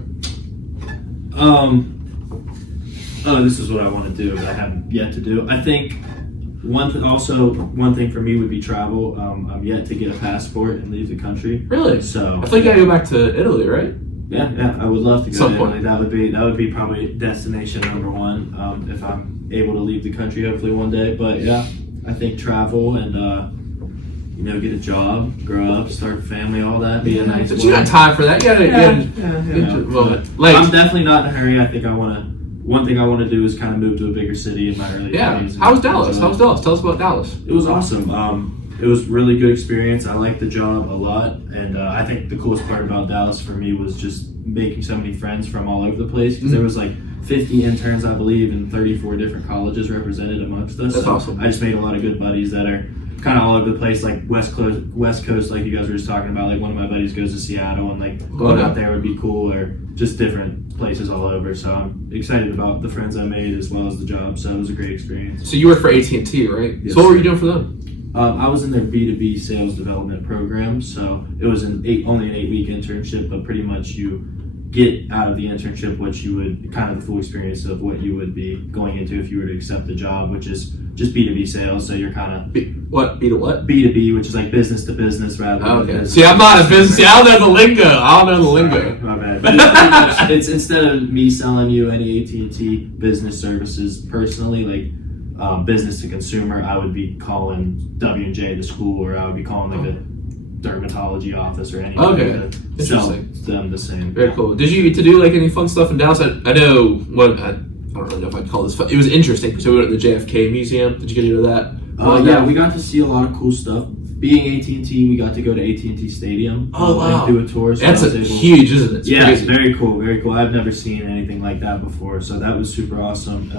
This is what I want to do that I haven't yet to do. I think one thing for me would be travel. I'm yet to get a passport and leave the country. Really? So I think you gotta go back to Italy, right? Yeah, I would love to go Some to point. Italy. That would be probably destination number one if I'm able to leave the country hopefully one day. But yeah, I think travel and get a job, grow up, start a family, all that be a nice. But you got time for that. You gotta I'm definitely not in a hurry. I think one thing I want to do is kind of move to a bigger city in my early 20s. How was Dallas? Tell us about Dallas. It was awesome. It was really good experience. I liked the job a lot, and I think the coolest part about Dallas for me was just making so many friends from all over the place because there was like 50 interns, I believe, and 34 different colleges represented amongst us. That's awesome. I just made a lot of good buddies that are kind of all over the place, like West Coast, like you guys were just talking about. Like one of my buddies goes to Seattle, and like going out there would be cool, or just different places all over. So I'm excited about the friends I made as well as the job. So it was a great experience. So you work for AT&T, right? Yes, so what were sir. you doing for them? I was in their B2B sales development program, so it was only an 8-week internship, but pretty much you get out of the internship what you would, kind of the full experience of what you would be going into if you were to accept the job, which is just B2B sales, so you're kind of... B to what? B2B, which is like business to business rather than... Okay. See, I'm not a business... See, I don't know the lingo. Sorry, my bad. But it's pretty much, it's instead of me selling you any AT&T business services personally, like... business to consumer, I would be calling W&J the school, or I would be calling like a dermatology office or anything. Okay, To sell interesting. them the same. Very cool. Did you get to do like any fun stuff in Dallas? I know what I don't really know if I'd call this fun. It was interesting because we went to the JFK Museum. Did you get to do that? We got to see a lot of cool stuff. Being AT&T, we got to go to AT&T Stadium. Oh, wow. And do a tour. So That's huge, isn't it? It's it's crazy. very cool, very cool. I've never seen anything like that before, so that was super awesome.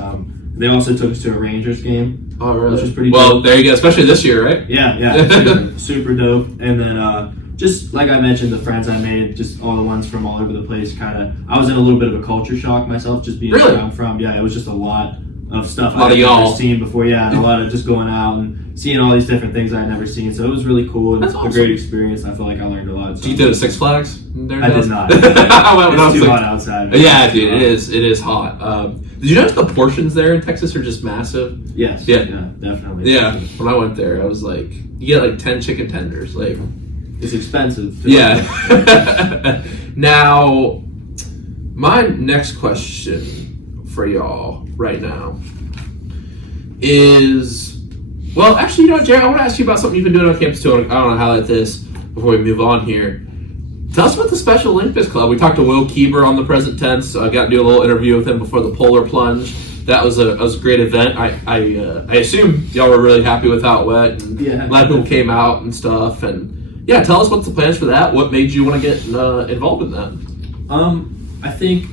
They also took us to a Rangers game. Oh, really? Which was pretty well, dope. there you go. Especially this year, right? Yeah, super dope. And then just like I mentioned, the friends I made, just all the ones from all over the place. I was in a little bit of a culture shock myself, just being where I'm from. Yeah, it was just a lot of stuff I'd never seen before. Yeah, and a lot of just going out and seeing all these different things I'd never seen. So it was really cool and That's a awesome. great experience. I feel like I learned a lot. Did you go to Six Flags? I did not. I went when I was It's too like, hot outside. yeah, dude, it is hot. Did you notice the portions there in Texas are just massive? Yes. Yeah. Yeah, definitely. Yeah. When I went there, I was like, you get like 10 chicken tenders, like. It's expensive. Yeah. Now, my next question for y'all right now is, Well, actually, Jerry, I want to ask you about something you've been doing on campus too. I want to highlight this before we move on here. Tell us about the Special Olympics Club. We talked to Will Kieber on the present tense. I got to do a little interview with him before the Polar Plunge. That was a great event. I assume y'all were really happy with how it went. And a lot of people came out and stuff. And yeah, tell us what's the plans for that. What made you want to get involved in that? I think,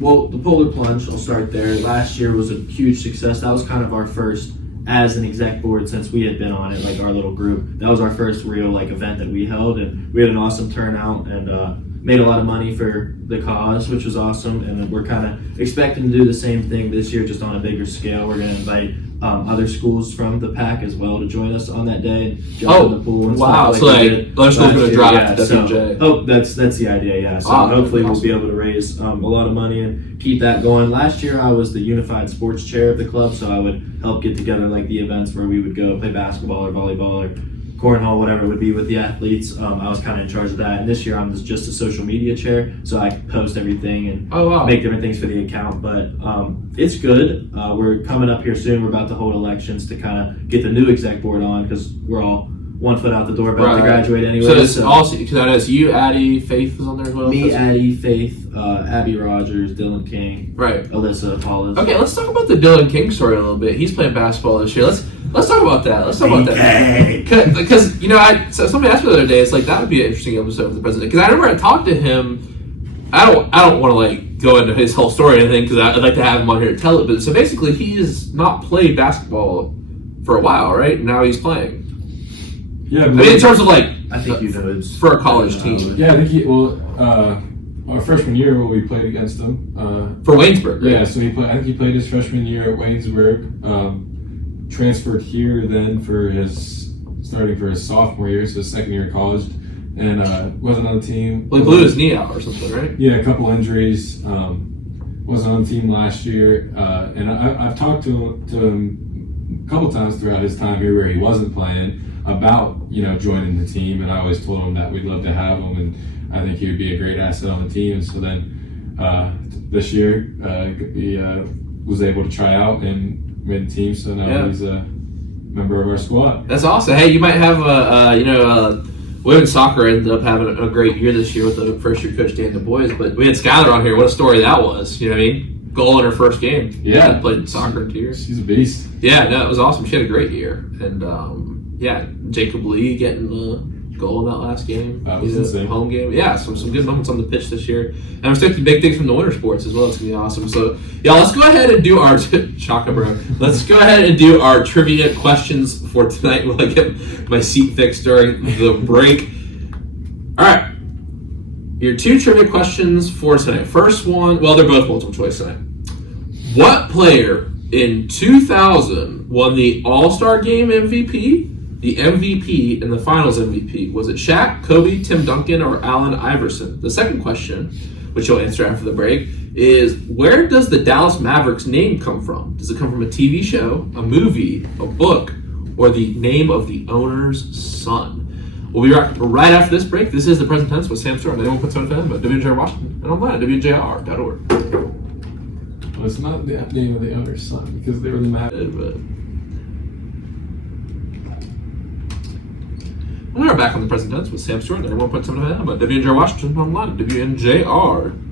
well, the Polar Plunge, I'll start there. Last year was a huge success. That was kind of our first, as an exec board, since we had been on it, like our little group. That was our first real like event that we held, and we had an awesome turnout and made a lot of money for the cause, which was awesome. And we're kind of expecting to do the same thing this year, just on a bigger scale. We're going to invite other schools from the pack as well to join us on that day and jump in the pool and wow. stuff. So other schools going to drive to WJ. So, that's the idea, yeah. So hopefully we'll be able to raise a lot of money and keep that going. Last year I was the unified sports chair of the club, so I would help get together like the events where we would go play basketball or volleyball or cornhole, whatever it would be with the athletes. I was kind of in charge of that. And this year I'm just a social media chair, so I post everything and make different things for the account. But it's good. We're coming up here soon. We're about to hold elections to kind of get the new exec board on, because we're all 1 foot out the door about to graduate anyway. So it's also, because that is you, Addie, Faith was on there as well? Me, Addie, Faith, Abby Rogers, Dylan King, right? Alyssa, Paula. Okay, let's talk about the Dylan King story a little bit. He's playing basketball this year. Let's talk about that. Because somebody asked me the other day, it's like that would be an interesting episode for the president. Because I remember I talked to him. I don't want to like go into his whole story or anything, because I'd like to have him on here to tell it. But so basically, he has not played basketball for a while, right? And now he's playing. Yeah, I mean, in terms of like, I think it's for a college team. Yeah, I think our freshman year we played against him for Waynesburg. Right? Yeah, so I think he played his freshman year at Waynesburg. Transferred here then starting for his sophomore year, so his second year of college, and wasn't on the team. Well, he blew his knee out or something, right? Yeah, a couple injuries. Wasn't on the team last year, and I've talked to him a couple times throughout his time here where he wasn't playing about joining the team, and I always told him that we'd love to have him, and I think he would be a great asset on the team. And so then this year he was able to try out and made the team, so now he's a member of our squad. That's awesome. Hey, you might have women's soccer ended up having a great year this year with the first year coach Dan Du Bois, but we had Skylar on here. What a story that was. You know what I mean? Goal in her first game. Yeah. Played soccer in 2 years. She's a beast. Yeah, no, it was awesome. She had a great year. And Jacob Lee getting the goal in that last game. That was insane. Home game. Yeah, so some good moments on the pitch this year. And I'm expecting big things from the winter sports as well. It's going to be awesome. So, let's go ahead and do our Chaka, bro. Let's go ahead and do our trivia questions for tonight while I get my seat fixed during the break. All right. Your 2 trivia questions for tonight. First one, well, they're both multiple choice tonight. What player in 2000 won the All-Star Game MVP, the MVP, and the Finals MVP? Was it Shaq, Kobe, Tim Duncan, or Allen Iverson? The second question, which you'll answer after the break, is where does the Dallas Mavericks name come from? Does it come from a TV show, a movie, a book, or the name of the owner's son? We'll be right after this break. This is The Present Tense with Sam Stewart and everyone puts on FM at WJ Washington and online at WJR.org. Well, it's not the name of the owner's son, because they were the Mavericks. We are back on The Present Tense with Sam Stewart and everyone puts on FM at WJR Washington online at WNJR.org.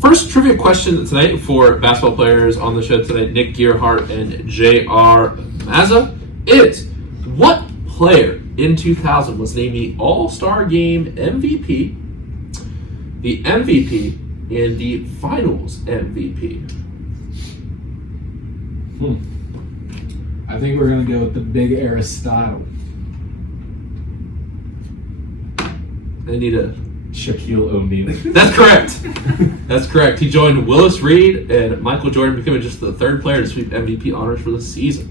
First trivia question tonight for basketball players on the show tonight, Nick Gearhart and J.R. Mazza, is what player in 2000 was named the All-Star Game MVP, the MVP, and the Finals MVP? I think we're going to go with the big Aristotle. They need a Shaquille O'Neal. That's correct. That's correct. He joined Willis Reed and Michael Jordan, becoming just the third player to sweep MVP honors for the season.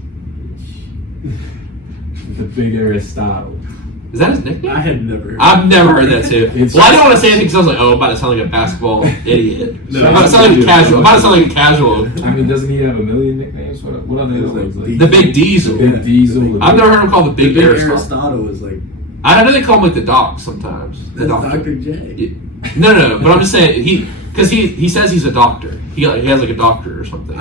The big Aristotle. Is that his nickname? I've never heard that too. Well, I didn't want to say anything because I was like, I'm about to sound like a basketball idiot. I'm about to sound like a casual. I mean, doesn't he have a million nicknames? What are the other ones? Like? The Big Diesel. Big Diesel. I've never heard him called the Big Aristotle. Aristotle was like... I know they call him like the Doc sometimes. The Dr. J. No, but I'm just saying Because he says he's a doctor. He has like a doctorate or something.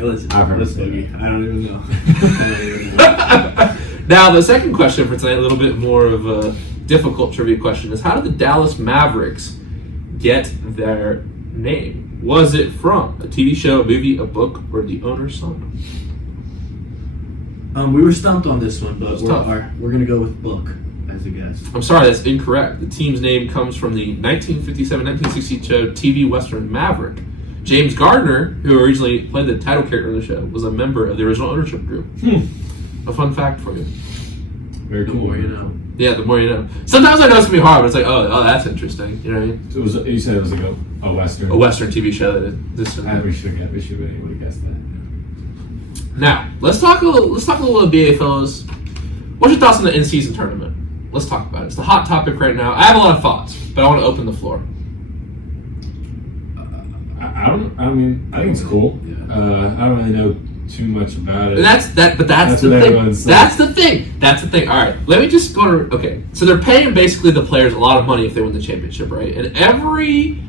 Listen, I've heard Boogie. I don't even know. I don't even know. Now, the second question for tonight, a little bit more of a difficult trivia question, is how did the Dallas Mavericks get their name? Was it from a TV show, a movie, a book, or the owner's son? We were stumped on this one, but tough. we're going to go with book as a guess. I'm sorry, that's incorrect. The team's name comes from the 1957-1960 show TV Western Maverick. James Gardner, who originally played the title character of the show, was a member of the original ownership group. A fun fact for you. Very The cool. more you know. Yeah, the more you know. Sometimes I know it's going to be hard, but it's like, oh, that's interesting. You know what I mean? So you said it was like a Western. A Western TV show that is this. We should have been able to guess that. Now, let's talk a little NBA, fellas. What's your thoughts on the in-season tournament? Let's talk about it. It's the hot topic right now. I have a lot of thoughts, but I want to open the floor. I think it's cool. Yeah. I don't really know too much about it. And that's the what thing. everyone's saying. That's the thing. All right, let me just go to. Okay, so they're paying basically the players a lot of money if they win the championship, right? And every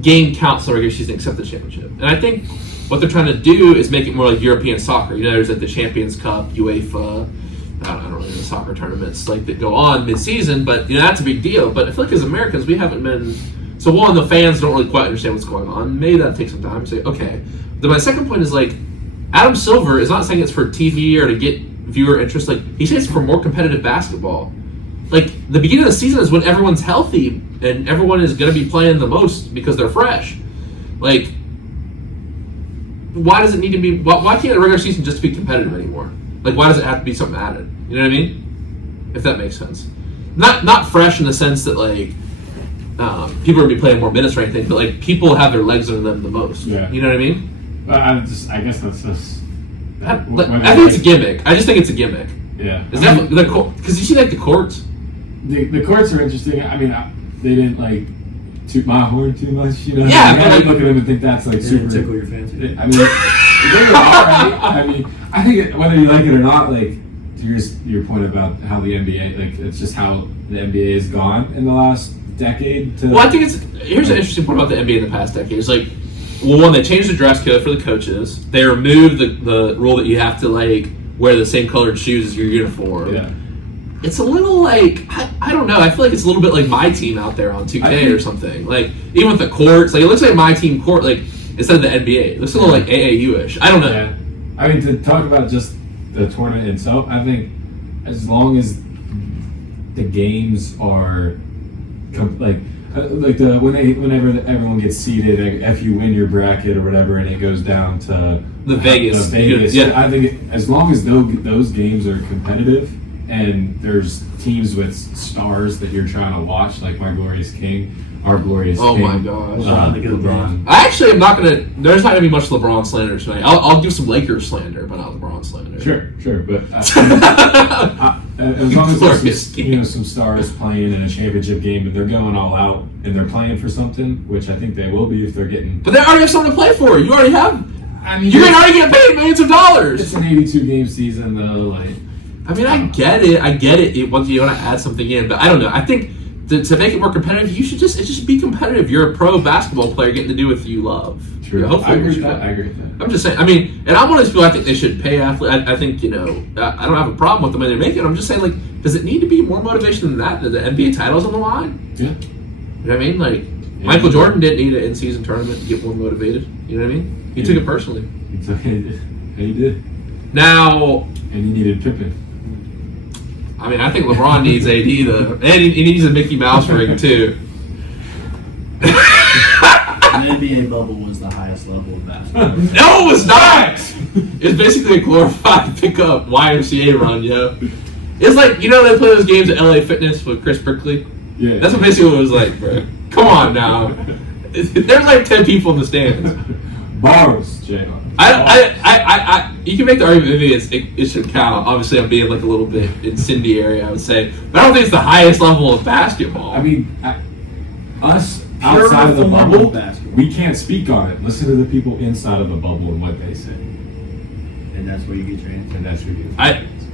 game counts in the regular season except the championship. And I think what they're trying to do is make it more like European soccer. You know, there's like the Champions Cup, UEFA. I don't really know soccer tournaments like that go on mid-season, but you know that's a big deal. But I feel like as Americans, we haven't been. So one, the fans don't really quite understand what's going on. Maybe that'll take some time to say, okay. Then my second point is like, Adam Silver is not saying it's for TV or to get viewer interest. Like he says it's for more competitive basketball. Like the beginning of the season is when everyone's healthy and everyone is going to be playing the most because they're fresh. Like, why does it need to be? Why can't the regular season just be competitive anymore? Like, why does it have to be something added? You know what I mean? If that makes sense. Not fresh in the sense that like people are gonna be playing more minutes or anything, but like people have their legs under them the most. Yeah. You know what I mean? I guess that's just. I think it's a gimmick. I just think it's a gimmick. Yeah. It's definitely because you see like the courts. The courts are interesting. I mean, they didn't like toot my horn too much, you know. Yeah, I but, like, look at them and think that's like super. Tickle your fancy. I mean, they are right. I mean, I think whether you like it or not, like to your point about how the NBA, like it's just how the NBA has gone in the last decade. Well, I think here's an interesting point about the NBA in the past decade. It's like, well, one, they changed the dress code for the coaches. They removed the rule that you have to like wear the same colored shoes as your uniform. Yeah. It's a little like I don't know. I feel like it's a little bit like my team out there on 2K or something. Like even with the courts, like it looks like my team court. Like instead of the NBA, it looks a little like AAU-ish. I don't know. Yeah. I mean, to talk about just the tournament itself, I think as long as the games are whenever everyone gets seeded, like, if you win your bracket or whatever, and it goes down to The Vegas. Yeah. I think as long as those games are competitive and there's teams with stars that you're trying to watch, like my glorious king, our glorious Oh king, my gosh. LeBron. I actually am not gonna. There's not gonna be much LeBron slander tonight. I'll do some Lakers slander, but not LeBron slander. Sure, but as long as there's some stars playing in a championship game and they're going all out and they're playing for something, which I think they will be if they're getting. But they already have something to play for. You already have. I mean, You're gonna already get paid millions of dollars. It's an 82-game season, though. Like, I mean, I get it. Once you want to add something in, but I don't know. I think to make it more competitive, it should be competitive. You're a pro basketball player getting to do what you love. true. Yeah, hopefully I agree we with should. that. I agree with that. I'm just saying. I mean, and I'm one of those people. I think they should pay athletes. I think I don't have a problem with the money they're making. I'm just saying, like, does it need to be more motivation than that? That the NBA title's on the line? Yeah. You know what I mean? Like, Michael Jordan didn't need an in-season tournament to get more motivated. You know what I mean? He took it personally. He took it. He did. Now, And he needed Pippen. I mean, I think LeBron needs AD though, and he needs a Mickey Mouse ring too. The NBA bubble was the highest level of basketball. No, it was not. It's basically a glorified pickup YMCA run, yo. It's like, they play those games at LA Fitness with Chris Brickley. Yeah. That's basically what it was like, bro. Come on now. There's like 10 people in the stands. Bars, J.R. You can make the argument maybe it should count. Obviously, I'm being like a little bit incendiary, I would say, but I don't think it's the highest level of basketball. I mean, us outside of the bubble, we can't speak on it. Listen to the people inside of the bubble and what they say. And that's where you get your answer. And that's what you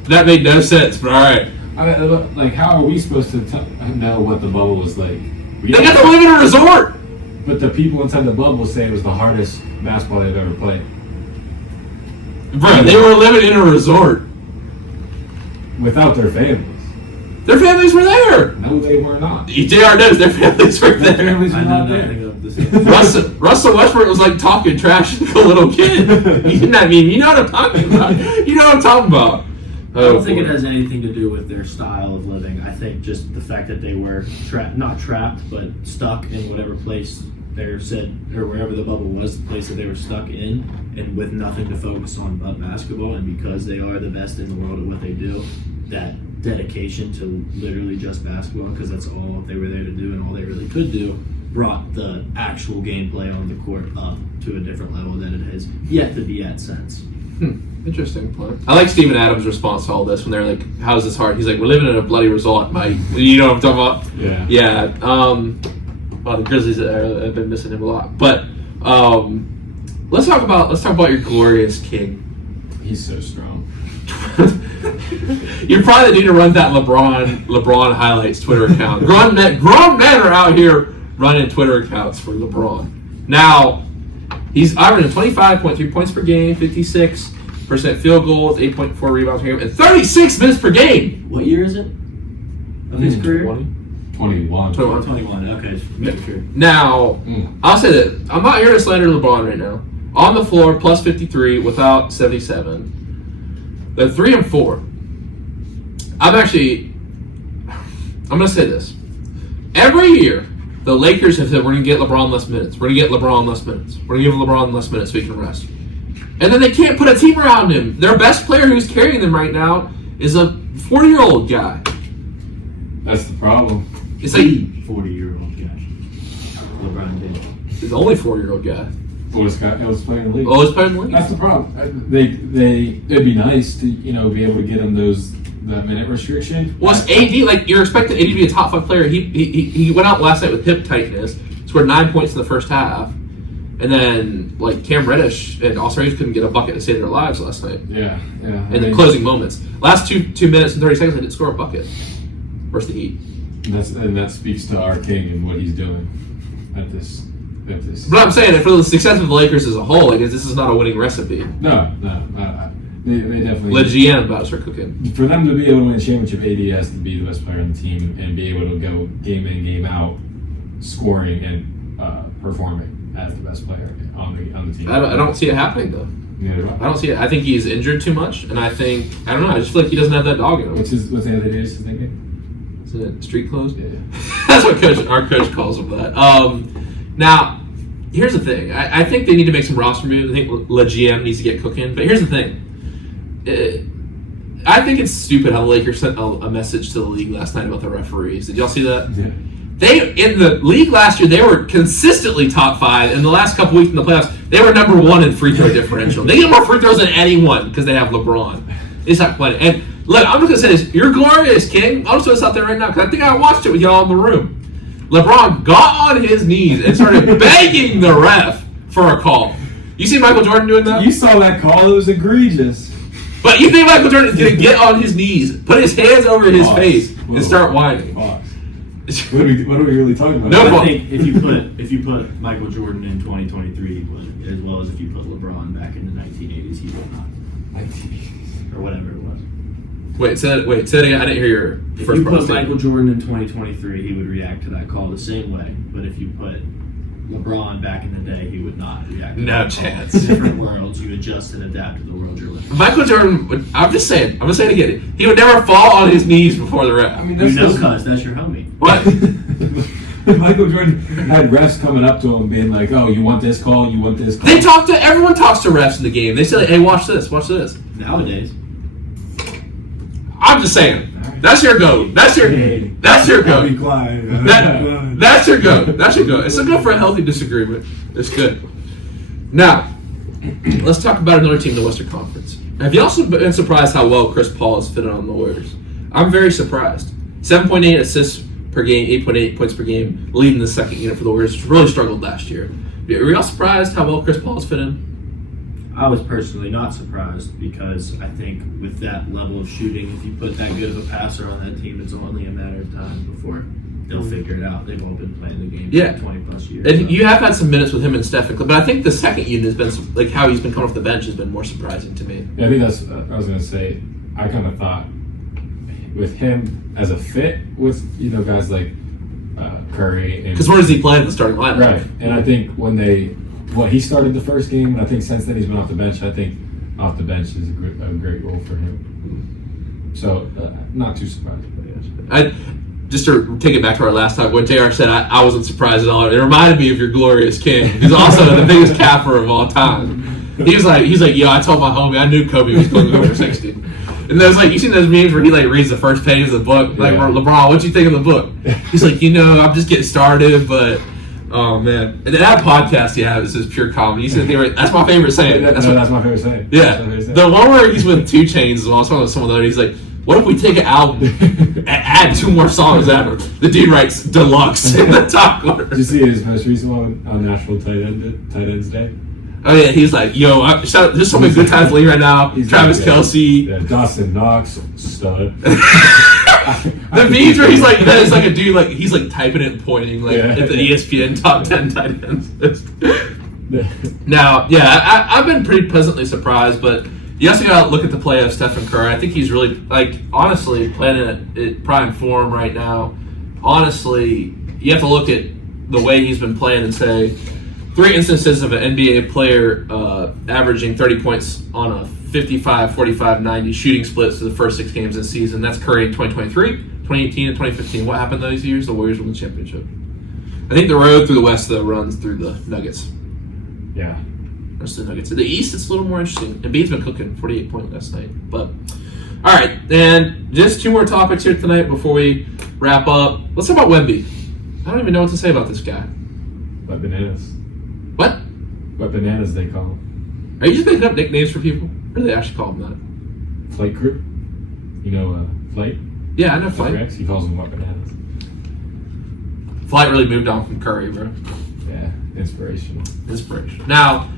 that made no sense, but all right. I mean, like, how are we supposed to know what the bubble was like? They got to live in a resort. But the people inside the bubble say it was the hardest basketball they've ever played. Bro, they were living in a resort. Without their families. Their families were there. No, they were not. JR knows their families were Their there. families were I not know there. nothing of this. Russell Westbrook was like talking trash like a little kid. You know what I mean? You know what I'm talking about. You know what I'm talking about. I don't think it has anything to do with their style of living. I think just the fact that they were not trapped, but stuck in whatever place they said, or wherever the bubble was, the place that they were stuck in, and with nothing to focus on but basketball. And because they are the best in the world at what they do, that dedication to literally just basketball, because that's all they were there to do and all they really could do, brought the actual gameplay on the court up to a different level that it has yet to be at since. Interesting point. I like Steven Adams' response to all this when they're like, "How's this hard?" He's like, "We're living in a bloody resort, mate." You know what I'm talking about? Yeah. Yeah. Well, the Grizzlies have been missing him a lot, but let's talk about your glorious king. He's so strong. You're probably the dude to run that LeBron highlights Twitter account. Grown men are out here running Twitter accounts for LeBron. Now, he's averaging 25.3 points per game, 56% field goals, 8.4 rebounds per game, and 36 minutes per game. What year is it of his career? 21. 21. Okay, make sure. Now, I'll say that I'm not here to slander LeBron right now. On the floor, plus 53 without 77. The 3 and 4. I'm going to say this. Every year, the Lakers have said, we're going to get LeBron less minutes. We're going to get LeBron less minutes. We're going to give LeBron less minutes so he can rest. And then they can't put a team around him. Their best player who's carrying them right now is a 40-year-old guy. That's the problem. It's like 40-year-old guy. LeBron James. he's the only 4-year-old guy. Oldest guy that was playing in the league. Oh, he's playing in the league. That's the problem. It'd be nice to be able to get him that minute restriction. Well, it's AD. Like you're expecting AD to be a top 5 player. He went out last night with hip tightness. Scored 9 points in the first half, and then like Cam Reddish and Austin Reeves couldn't get a bucket to save their lives last night. Yeah. In the closing moments, last 2 minutes and 30 seconds, they didn't score a bucket. Where's the Heat? And that speaks to our king and what he's doing at this. But I'm saying that for the success of the Lakers as a whole, like this is not a winning recipe. No. They definitely. Let GM about to start cooking. For them to be able to win a championship, AD has to be the best player on the team and be able to go game in, game out, scoring and performing as the best player on the team. I don't see it happening though. Neither do I don't see it. I think he's injured too much, and I don't know. I just feel like he doesn't have that dog in him. What's the other days thinking? Is it street clothes? Yeah. That's what our coach calls him that. Now, here's the thing. I think they need to make some roster moves. I think Le GM needs to get cooking. But here's the thing. I think it's stupid how the Lakers sent a message to the league last night about the referees. Did y'all see that? Yeah. They in the league last year, they were consistently top 5. In the last couple weeks in the playoffs, they were number 1 in free throw differential. They get more free throws than anyone because they have LeBron. It's not playing. And look, I'm just gonna say this: you're glorious, King. I'll just throw this out there right now because I think I watched it with y'all in the room. LeBron got on his knees and started begging the ref for a call. You see Michael Jordan doing that? You saw that call; it was egregious. But you think Michael Jordan is gonna get on his knees, put his hands over his face, and start whining? What are we really talking about? No. I think if you put Michael Jordan in 2023, he would, as well as if you put LeBron back in the 1980s, he would not. 1980s. Or whatever it was. Wait, say it again. I didn't hear your If first you part. put Michael Jordan in 2023, he would react to that call the same way. But if you put LeBron back in the day, he would not react. No chance. Different worlds. You adjust and adapt to the world you're living. Michael Jordan would, I'm just saying it again. He would never fall on his knees before the ref. I mean, You know, cuz that's your homie. What? Michael Jordan had refs coming up to him, being like, "Oh, you want this call? You want this call?" Everyone talks to refs in the game. They say, like, "Hey, watch this, watch this." Nowadays. I'm just saying. That's your goat. That's your goat. That's your goat. That's your goat. It's a good for a healthy disagreement. It's good. Now, let's talk about another team in the Western Conference. Have you also been surprised how well Chris Paul has fitted on the Warriors? I'm very surprised. 7.8 assists per game, 8.8 points per game, leading the second unit for the Warriors, which really struggled last year. Were y'all surprised how well Chris Paul has fit in? I was personally not surprised because I think with that level of shooting, if you put that good of a passer on that team, it's only a matter of time before they'll figure it out. They've all been playing the game Yeah. for 20 plus years. And so. you have had some minutes with him and Stephen, but I think the second unit has been like how he's been coming off the bench has been more surprising to me. Yeah, I think that's. I was gonna say. I kind of thought with him as a fit with guys like Curry and Because where does he play in the starting lineup? right, and I think when he started the first game, and I think since then he's been off the bench. I think off the bench is a great role for him. So not too surprised. But Just to take it back to our last talk, when JR said I wasn't surprised at all, it reminded me of your glorious king. He's also the biggest capper of all time. He's like, yo, I told my homie, I knew Kobe was going to go for 60. And there's like, you seen those memes where he like reads the first page of the book, like, Yeah. LeBron, what'd you think of the book? He's like, I'm just getting started, but oh man. And that podcast he has is pure comedy. That's my favorite saying. that's my favorite saying. Yeah, That's my favorite saying. the one where he's with 2 Chainz as well. I was talking to someone the other day. He's like, "What if we take an album and add 2 more songs after?" The dude writes deluxe in the top corner. Did you see his most recent one on National Tight Ends Day? Oh yeah, he's like, "Yo, there's so many good times in the league right now." He's Travis like, Kelce. Yeah, Dawson Knox, stud. The memes where he's like, that is like a dude, like he's like typing it and pointing like Yeah. at the ESPN top 10 tight ends. Now, yeah, I've been pretty pleasantly surprised, but you also got to look at the play of Stephen Curry. I think he's really, like, honestly, playing at prime form right now. Honestly, you have to look at the way he's been playing and say 3 instances of an NBA player averaging 30 points on a 55, 45, 90 shooting splits to the first 6 games of the season. That's Curry in 2023, 2018, and 2015. What happened those years? The Warriors won the championship. I think the road through the West, though, runs through the Nuggets. Yeah. That's the Nuggets. In the East, it's a little more interesting. Embiid's been cooking 48 points last night. But, all right, and just 2 more topics here tonight before we wrap up. Let's talk about Wemby. I don't even know what to say about this guy. What bananas? What? What bananas they call him? Are you just making up nicknames for people? Or do they actually call him that? Flight crew. Flight? Yeah, I know Flight. Rex, he calls them what bananas. Flight really moved on from Curry, bro. Yeah, inspirational. Now,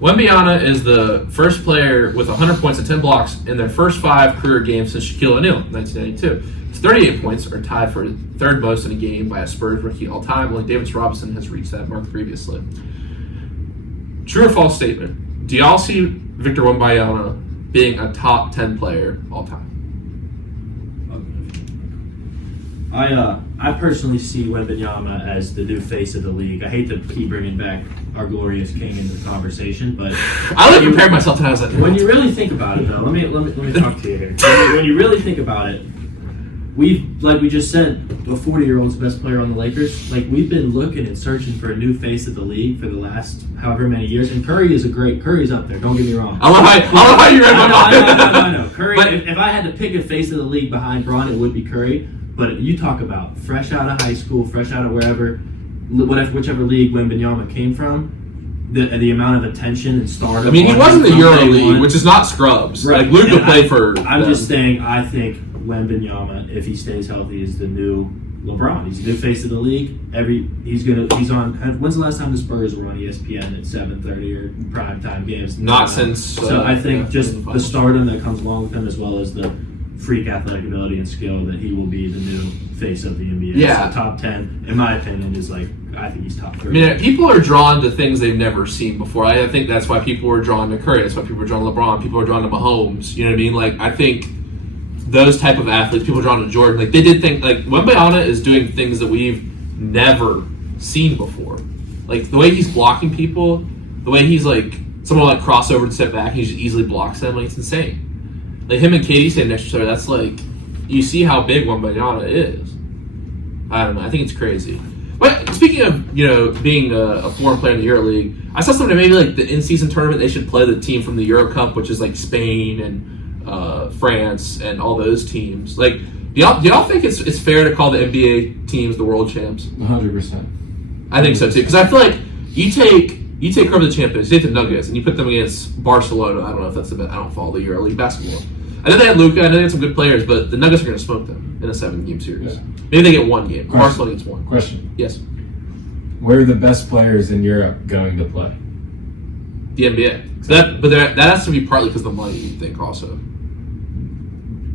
Wembyana is the first player with 100 points and 10 blocks in their first 5 career games since Shaquille O'Neal, 1992. His 38 points are tied for 3rd most in a game by a Spurs rookie all time. Only Davis Robinson has reached that mark previously. True or false statement? Do y'all see Victor Wembanyama being a top 10 player all time? I personally see Wembanyama as the new face of the league. I hate to keep bringing back our glorious king into the conversation, but I like compared myself to that. when you really think about it, though, let me talk to you here. When you really think about it, like we just said, a 40-year-old's the best player on the Lakers. Like, we've been looking and searching for a new face of the league for the last however many years, and Curry's up there. Don't get me wrong. I love how you read my mind. I know. Curry. If I had to pick a face of the league behind Bron, it would be Curry. But you talk about fresh out of high school, fresh out of whichever league Wembanyama came from, the amount of attention and stardom. I mean, he was in the Euro League, which is not scrubs. Right. Like, Luka played for I'm them. just saying, I think Wembanyama, if he stays healthy, is the new LeBron. He's the new face of the league. He's on. When's the last time the Spurs were on ESPN at 7:30 or primetime games? Not since. So I think just the finals. stardom that comes along with him, as well as the freak athletic ability and skill, that he will be the new face of the NBA. Yeah. So top 10, in my opinion, is like, I think he's top 30. I mean, people are drawn to things they've never seen before. I think that's why people were drawn to Curry. That's why people were drawn to LeBron. People are drawn to Mahomes. You know what I mean? Like, I think those type of athletes, people are drawn to Jordan. Like, they did think, like, Wembanyama is doing things that we've never seen before. Like, the way he's blocking people, the way he's, like, someone will, like, cross over and step back, and he just easily blocks them. Like, it's insane. Like, him and KD standing next to each other, that's like, you see how big Wembanyama is. I don't know. I think it's crazy. But speaking of, being a foreign player in the Euro League, I saw something maybe like the in-season tournament, they should play the team from the Euro Cup, which is like Spain and France and all those teams. Like, do y'all think it's fair to call the NBA teams the world champs? 100%. I think so too, because I feel like you take whoever the champions, you take the Nuggets, and you put them against Barcelona. I don't know if that's the best. I don't follow the Euro League basketball. I know they had Luka, I know they had some good players, but the Nuggets are going to smoke them in a 7-game series. Yeah. Maybe they get 1 game. Question. Barcelona gets 1. Question. Yes. Where are the best players in Europe going to play? The NBA. So that has to be partly because of the money, you think, also.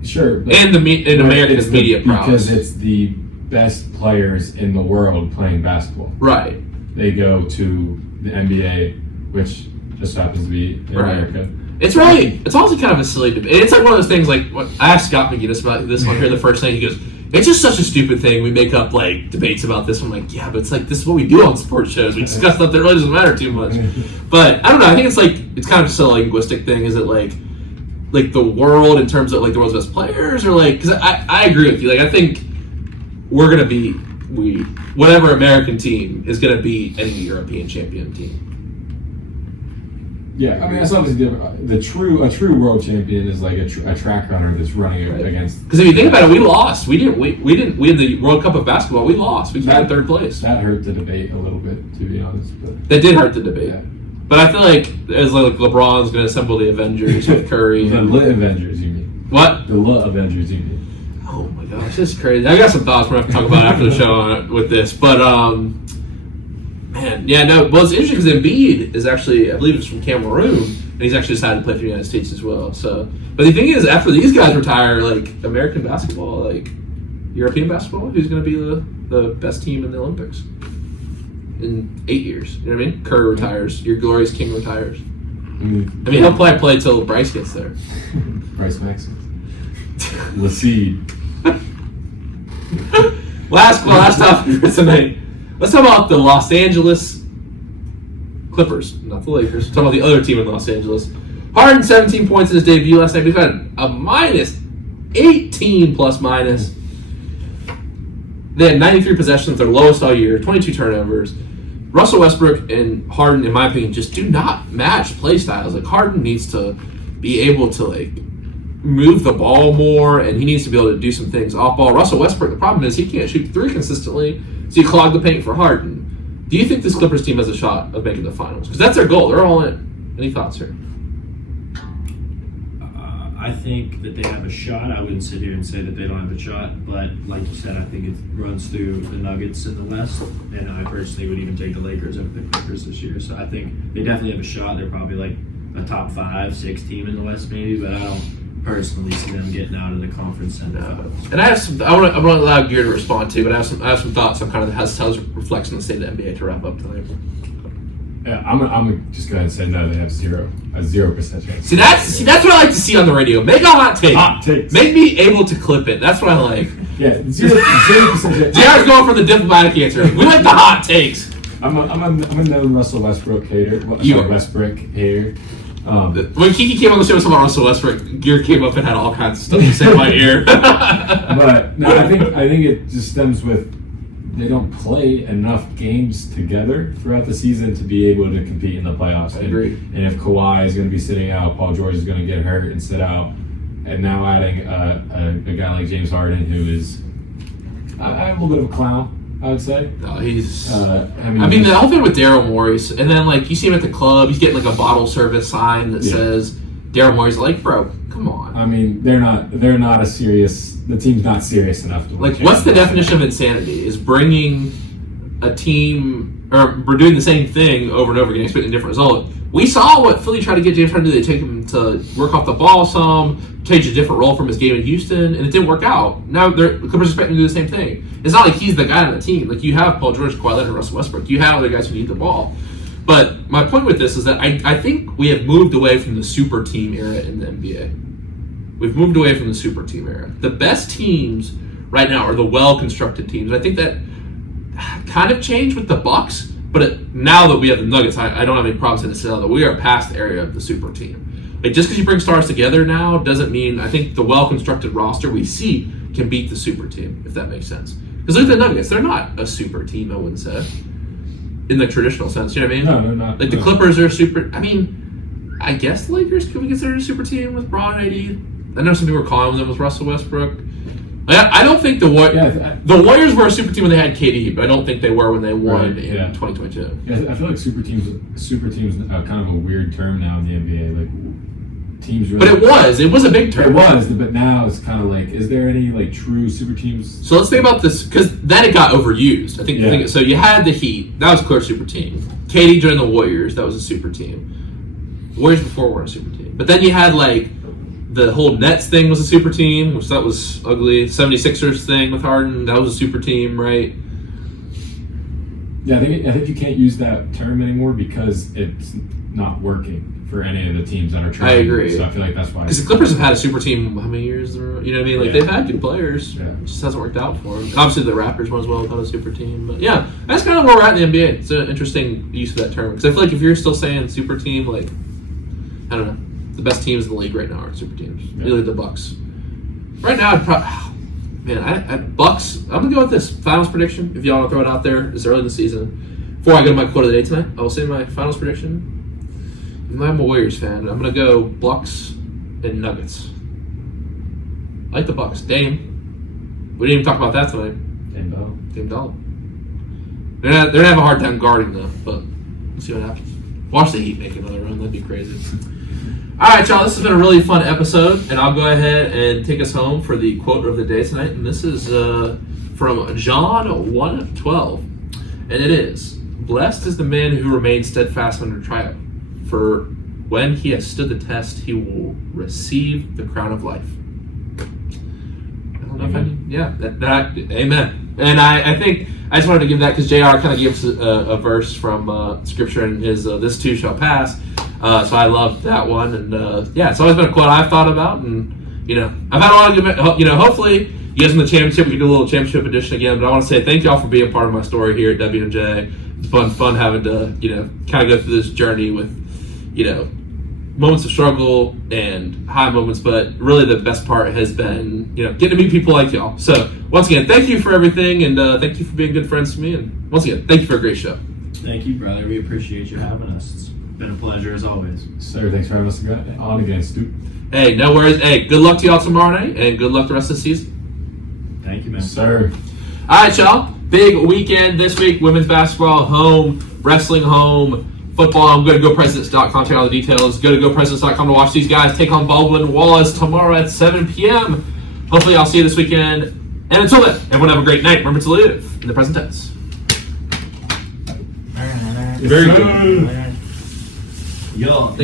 Sure. But And America's it's media prowess. Because it's the best players in the world playing basketball. Right. They go to the NBA, which just happens to be in America. It's really, it's also kind of a silly debate. It's like one of those things, like, I asked Scott McGinnis about this one here the first night. He goes, it's just such a stupid thing. We make up, like, debates about this. I'm like, yeah, but it's like, this is what we do on sports shows. We discuss stuff that really doesn't matter too much. But, I don't know. I think it's like, it's kind of just a linguistic thing. Is it like the world in terms of, like, the world's best players? Or, like, because I agree with you. Like, I think we're going to be, whatever American team is going to beat any European champion team. Yeah, I mean that's obviously different. A true world champion is like a track runner that's running against. Because if you think about it, we lost. We didn't win the World Cup of basketball. We lost. We came in third place. That hurt the debate a little bit, to be honest. But that did hurt the debate. Yeah. But I feel like as like LeBron's going to assemble the Avengers with Curry. The Avengers, you mean? What? The Avengers, you mean? Oh my gosh, this is crazy. I got some thoughts we're going to talk about after the show with this, but man, yeah, no. Well, it's interesting because Embiid is actually, I believe, it's from Cameroon, and he's actually decided to play for the United States as well. So, but the thing is, after these guys retire, like American basketball, like European basketball, who's going to be the best team in the Olympics in 8 years? You know what I mean? Kerr retires. Your glorious king retires. I mean, he'll play till Bryce gets there. Bryce Maxson. Lassie. Last topic for tonight. Let's talk about the Los Angeles Clippers, not the Lakers. Let's talk about the other team in Los Angeles. Harden, 17 points in his debut last night. We've had a minus 18 plus minus. They had 93 possessions, their lowest all year, 22 turnovers. Russell Westbrook and Harden, in my opinion, just do not match play styles. Like, Harden needs to be able to, like, move the ball more, and he needs to be able to do some things off ball. Russell Westbrook, the problem is he can't shoot three consistently, so you clog the paint for Harden. Do you think this Clippers team has a shot of making the finals? Because that's their goal. They're all in. Any thoughts here? I think that they have a shot. I wouldn't sit here and say that they don't have a shot, but like you said, I think it runs through the Nuggets in the West, and I personally would even take the Lakers over the Clippers this year. So I think they definitely have a shot. They're probably like a top 5-6 team in the West, maybe, but I don't personally see them getting out of the conference semifinals. And I have some. I'm gonna allow Gear to respond to, but I have some thoughts on kind of how it reflects on the state of the NBA to wrap up tonight. Yeah, I'm just going to say no. They have a 0% chance. See that's what I like to see on the radio. Make a hot take. Hot takes. Make me able to clip it. That's what I like. Yeah, 0% chance. JR's going for the diplomatic answer. We like the hot takes. I'm a known Russell Westbrook hater. Westbrook hater. When Kiki came on the show talking about Russell Westbrook, Gear came up and had all kinds of stuff to say in my ear. But no, I think it just stems with they don't play enough games together throughout the season to be able to compete in the playoffs. I agree. And if Kawhi is going to be sitting out, Paul George is going to get hurt and sit out, and now adding a guy like James Harden, who is a little bit of a clown, I would say. No, he's. I mean, the whole thing with Daryl Morey, and then like you see him at the club, he's getting like a bottle service sign that says Daryl Morey's like, bro, come on. I mean, they're not a serious. The team's not serious enough to win. Like, what's the definition of insanity? Is bringing a team, or we're doing the same thing over and over again, expecting a different result. We saw what Philly tried to get James Harden to do. They take him to work off the ball some, change a different role from his game in Houston, and it didn't work out. Now the Clippers expect him to do the same thing. It's not like he's the guy on the team. Like, you have Paul George, Kawhi Leonard, Russell Westbrook. You have other guys who need the ball. But my point with this is that I think we have moved away from the super team era in the NBA. We've moved away from the super team era. The best teams right now are the well-constructed teams. I think that kind of changed with the Bucks, but now that we have the Nuggets, I don't have any problems in the that we are past the area of the super team. Like, just because you bring stars together now doesn't mean, I think the well-constructed roster we see can beat the super team, if that makes sense. Because look at the Nuggets. They're not a super team, I wouldn't say, in the traditional sense. You know what I mean? No, they're not. Like, the Clippers are super. I mean, I guess the Lakers could be considered a super team with Bron and AD. I know some people were calling them with Russell Westbrook. I don't think the Warriors were a super team when they had KD, but I don't think they were when they won in 2022. Yeah, I feel like super teams kind of a weird term now in the NBA. Like, teams really. But it was a big term. It was, but now it's kind of like, is there any like true super teams? So let's think about this, because then it got overused. I think so. You had the Heat, that was a clear super team. KD joined the Warriors, that was a super team. The Warriors before were a super team, but then you had like The whole Nets thing was a super team, which that was ugly. 76ers thing with Harden, that was a super team, right? Yeah, I think you can't use that term anymore because it's not working for any of the teams that are trying. I agree. So I feel like that's why. Because the Clippers have had a super team how many years in a row? You know what I mean? Like, they've had good players. Yeah. It just hasn't worked out for them. Obviously, the Raptors one as well have had a super team. But yeah, that's kind of where we're at in the NBA. It's an interesting use of that term. Because I feel like if you're still saying super team, like, I don't know, the best teams in the league right now are super teams. Yeah. Really, the Bucks. Right now, I'd probably... Man, I Bucks. I'm going to go with this. Finals prediction, if y'all want to throw it out there. It's early in the season. Before I go to my quote of the day tonight, I will say my finals prediction. I'm a Warriors fan. I'm going to go Bucks and Nuggets. I like the Bucks. Dame. We didn't even talk about that tonight. Dame Doll. They're going to have a hard time guarding, though, but we'll see what happens. Watch the Heat make another run. That'd be crazy. All right, y'all. This has been a really fun episode, and I'll go ahead and take us home for the quote of the day tonight. And this is from John 1:12, and it is, "Blessed is the man who remains steadfast under trial, for when he has stood the test, he will receive the crown of life." I don't know if that amen. And I think I just wanted to give that because JR kind of gave us a verse from Scripture in his "This too shall pass." So I love that one, and it's always been a quote I've thought about, and I've had a lot of good. Hopefully you guys in the championship, we can do a little championship edition again. But I want to say thank y'all for being part of my story here at WNJ. It's fun having to kind of go through this journey with moments of struggle and high moments, but really the best part has been getting to meet people like y'all. So once again, thank you for everything, and thank you for being good friends to me. And once again, thank you for a great show. Thank you, brother. We appreciate you having us. It's been a pleasure as always. Sir, thanks for having us on again, Stu. Hey, no worries. Hey, good luck to y'all tomorrow night, and good luck the rest of the season. Thank you, man. Sir. All right, y'all. Big weekend this week. Women's basketball home, wrestling home, football. I'm going to GoPresidents.com. Check out the details. Go to GoPresidents.com to watch these guys take on Baldwin Wallace tomorrow at 7 p.m. Hopefully, I'll see you this weekend. And until then, everyone have a great night. Remember to live in the present tense. Very good. Yo.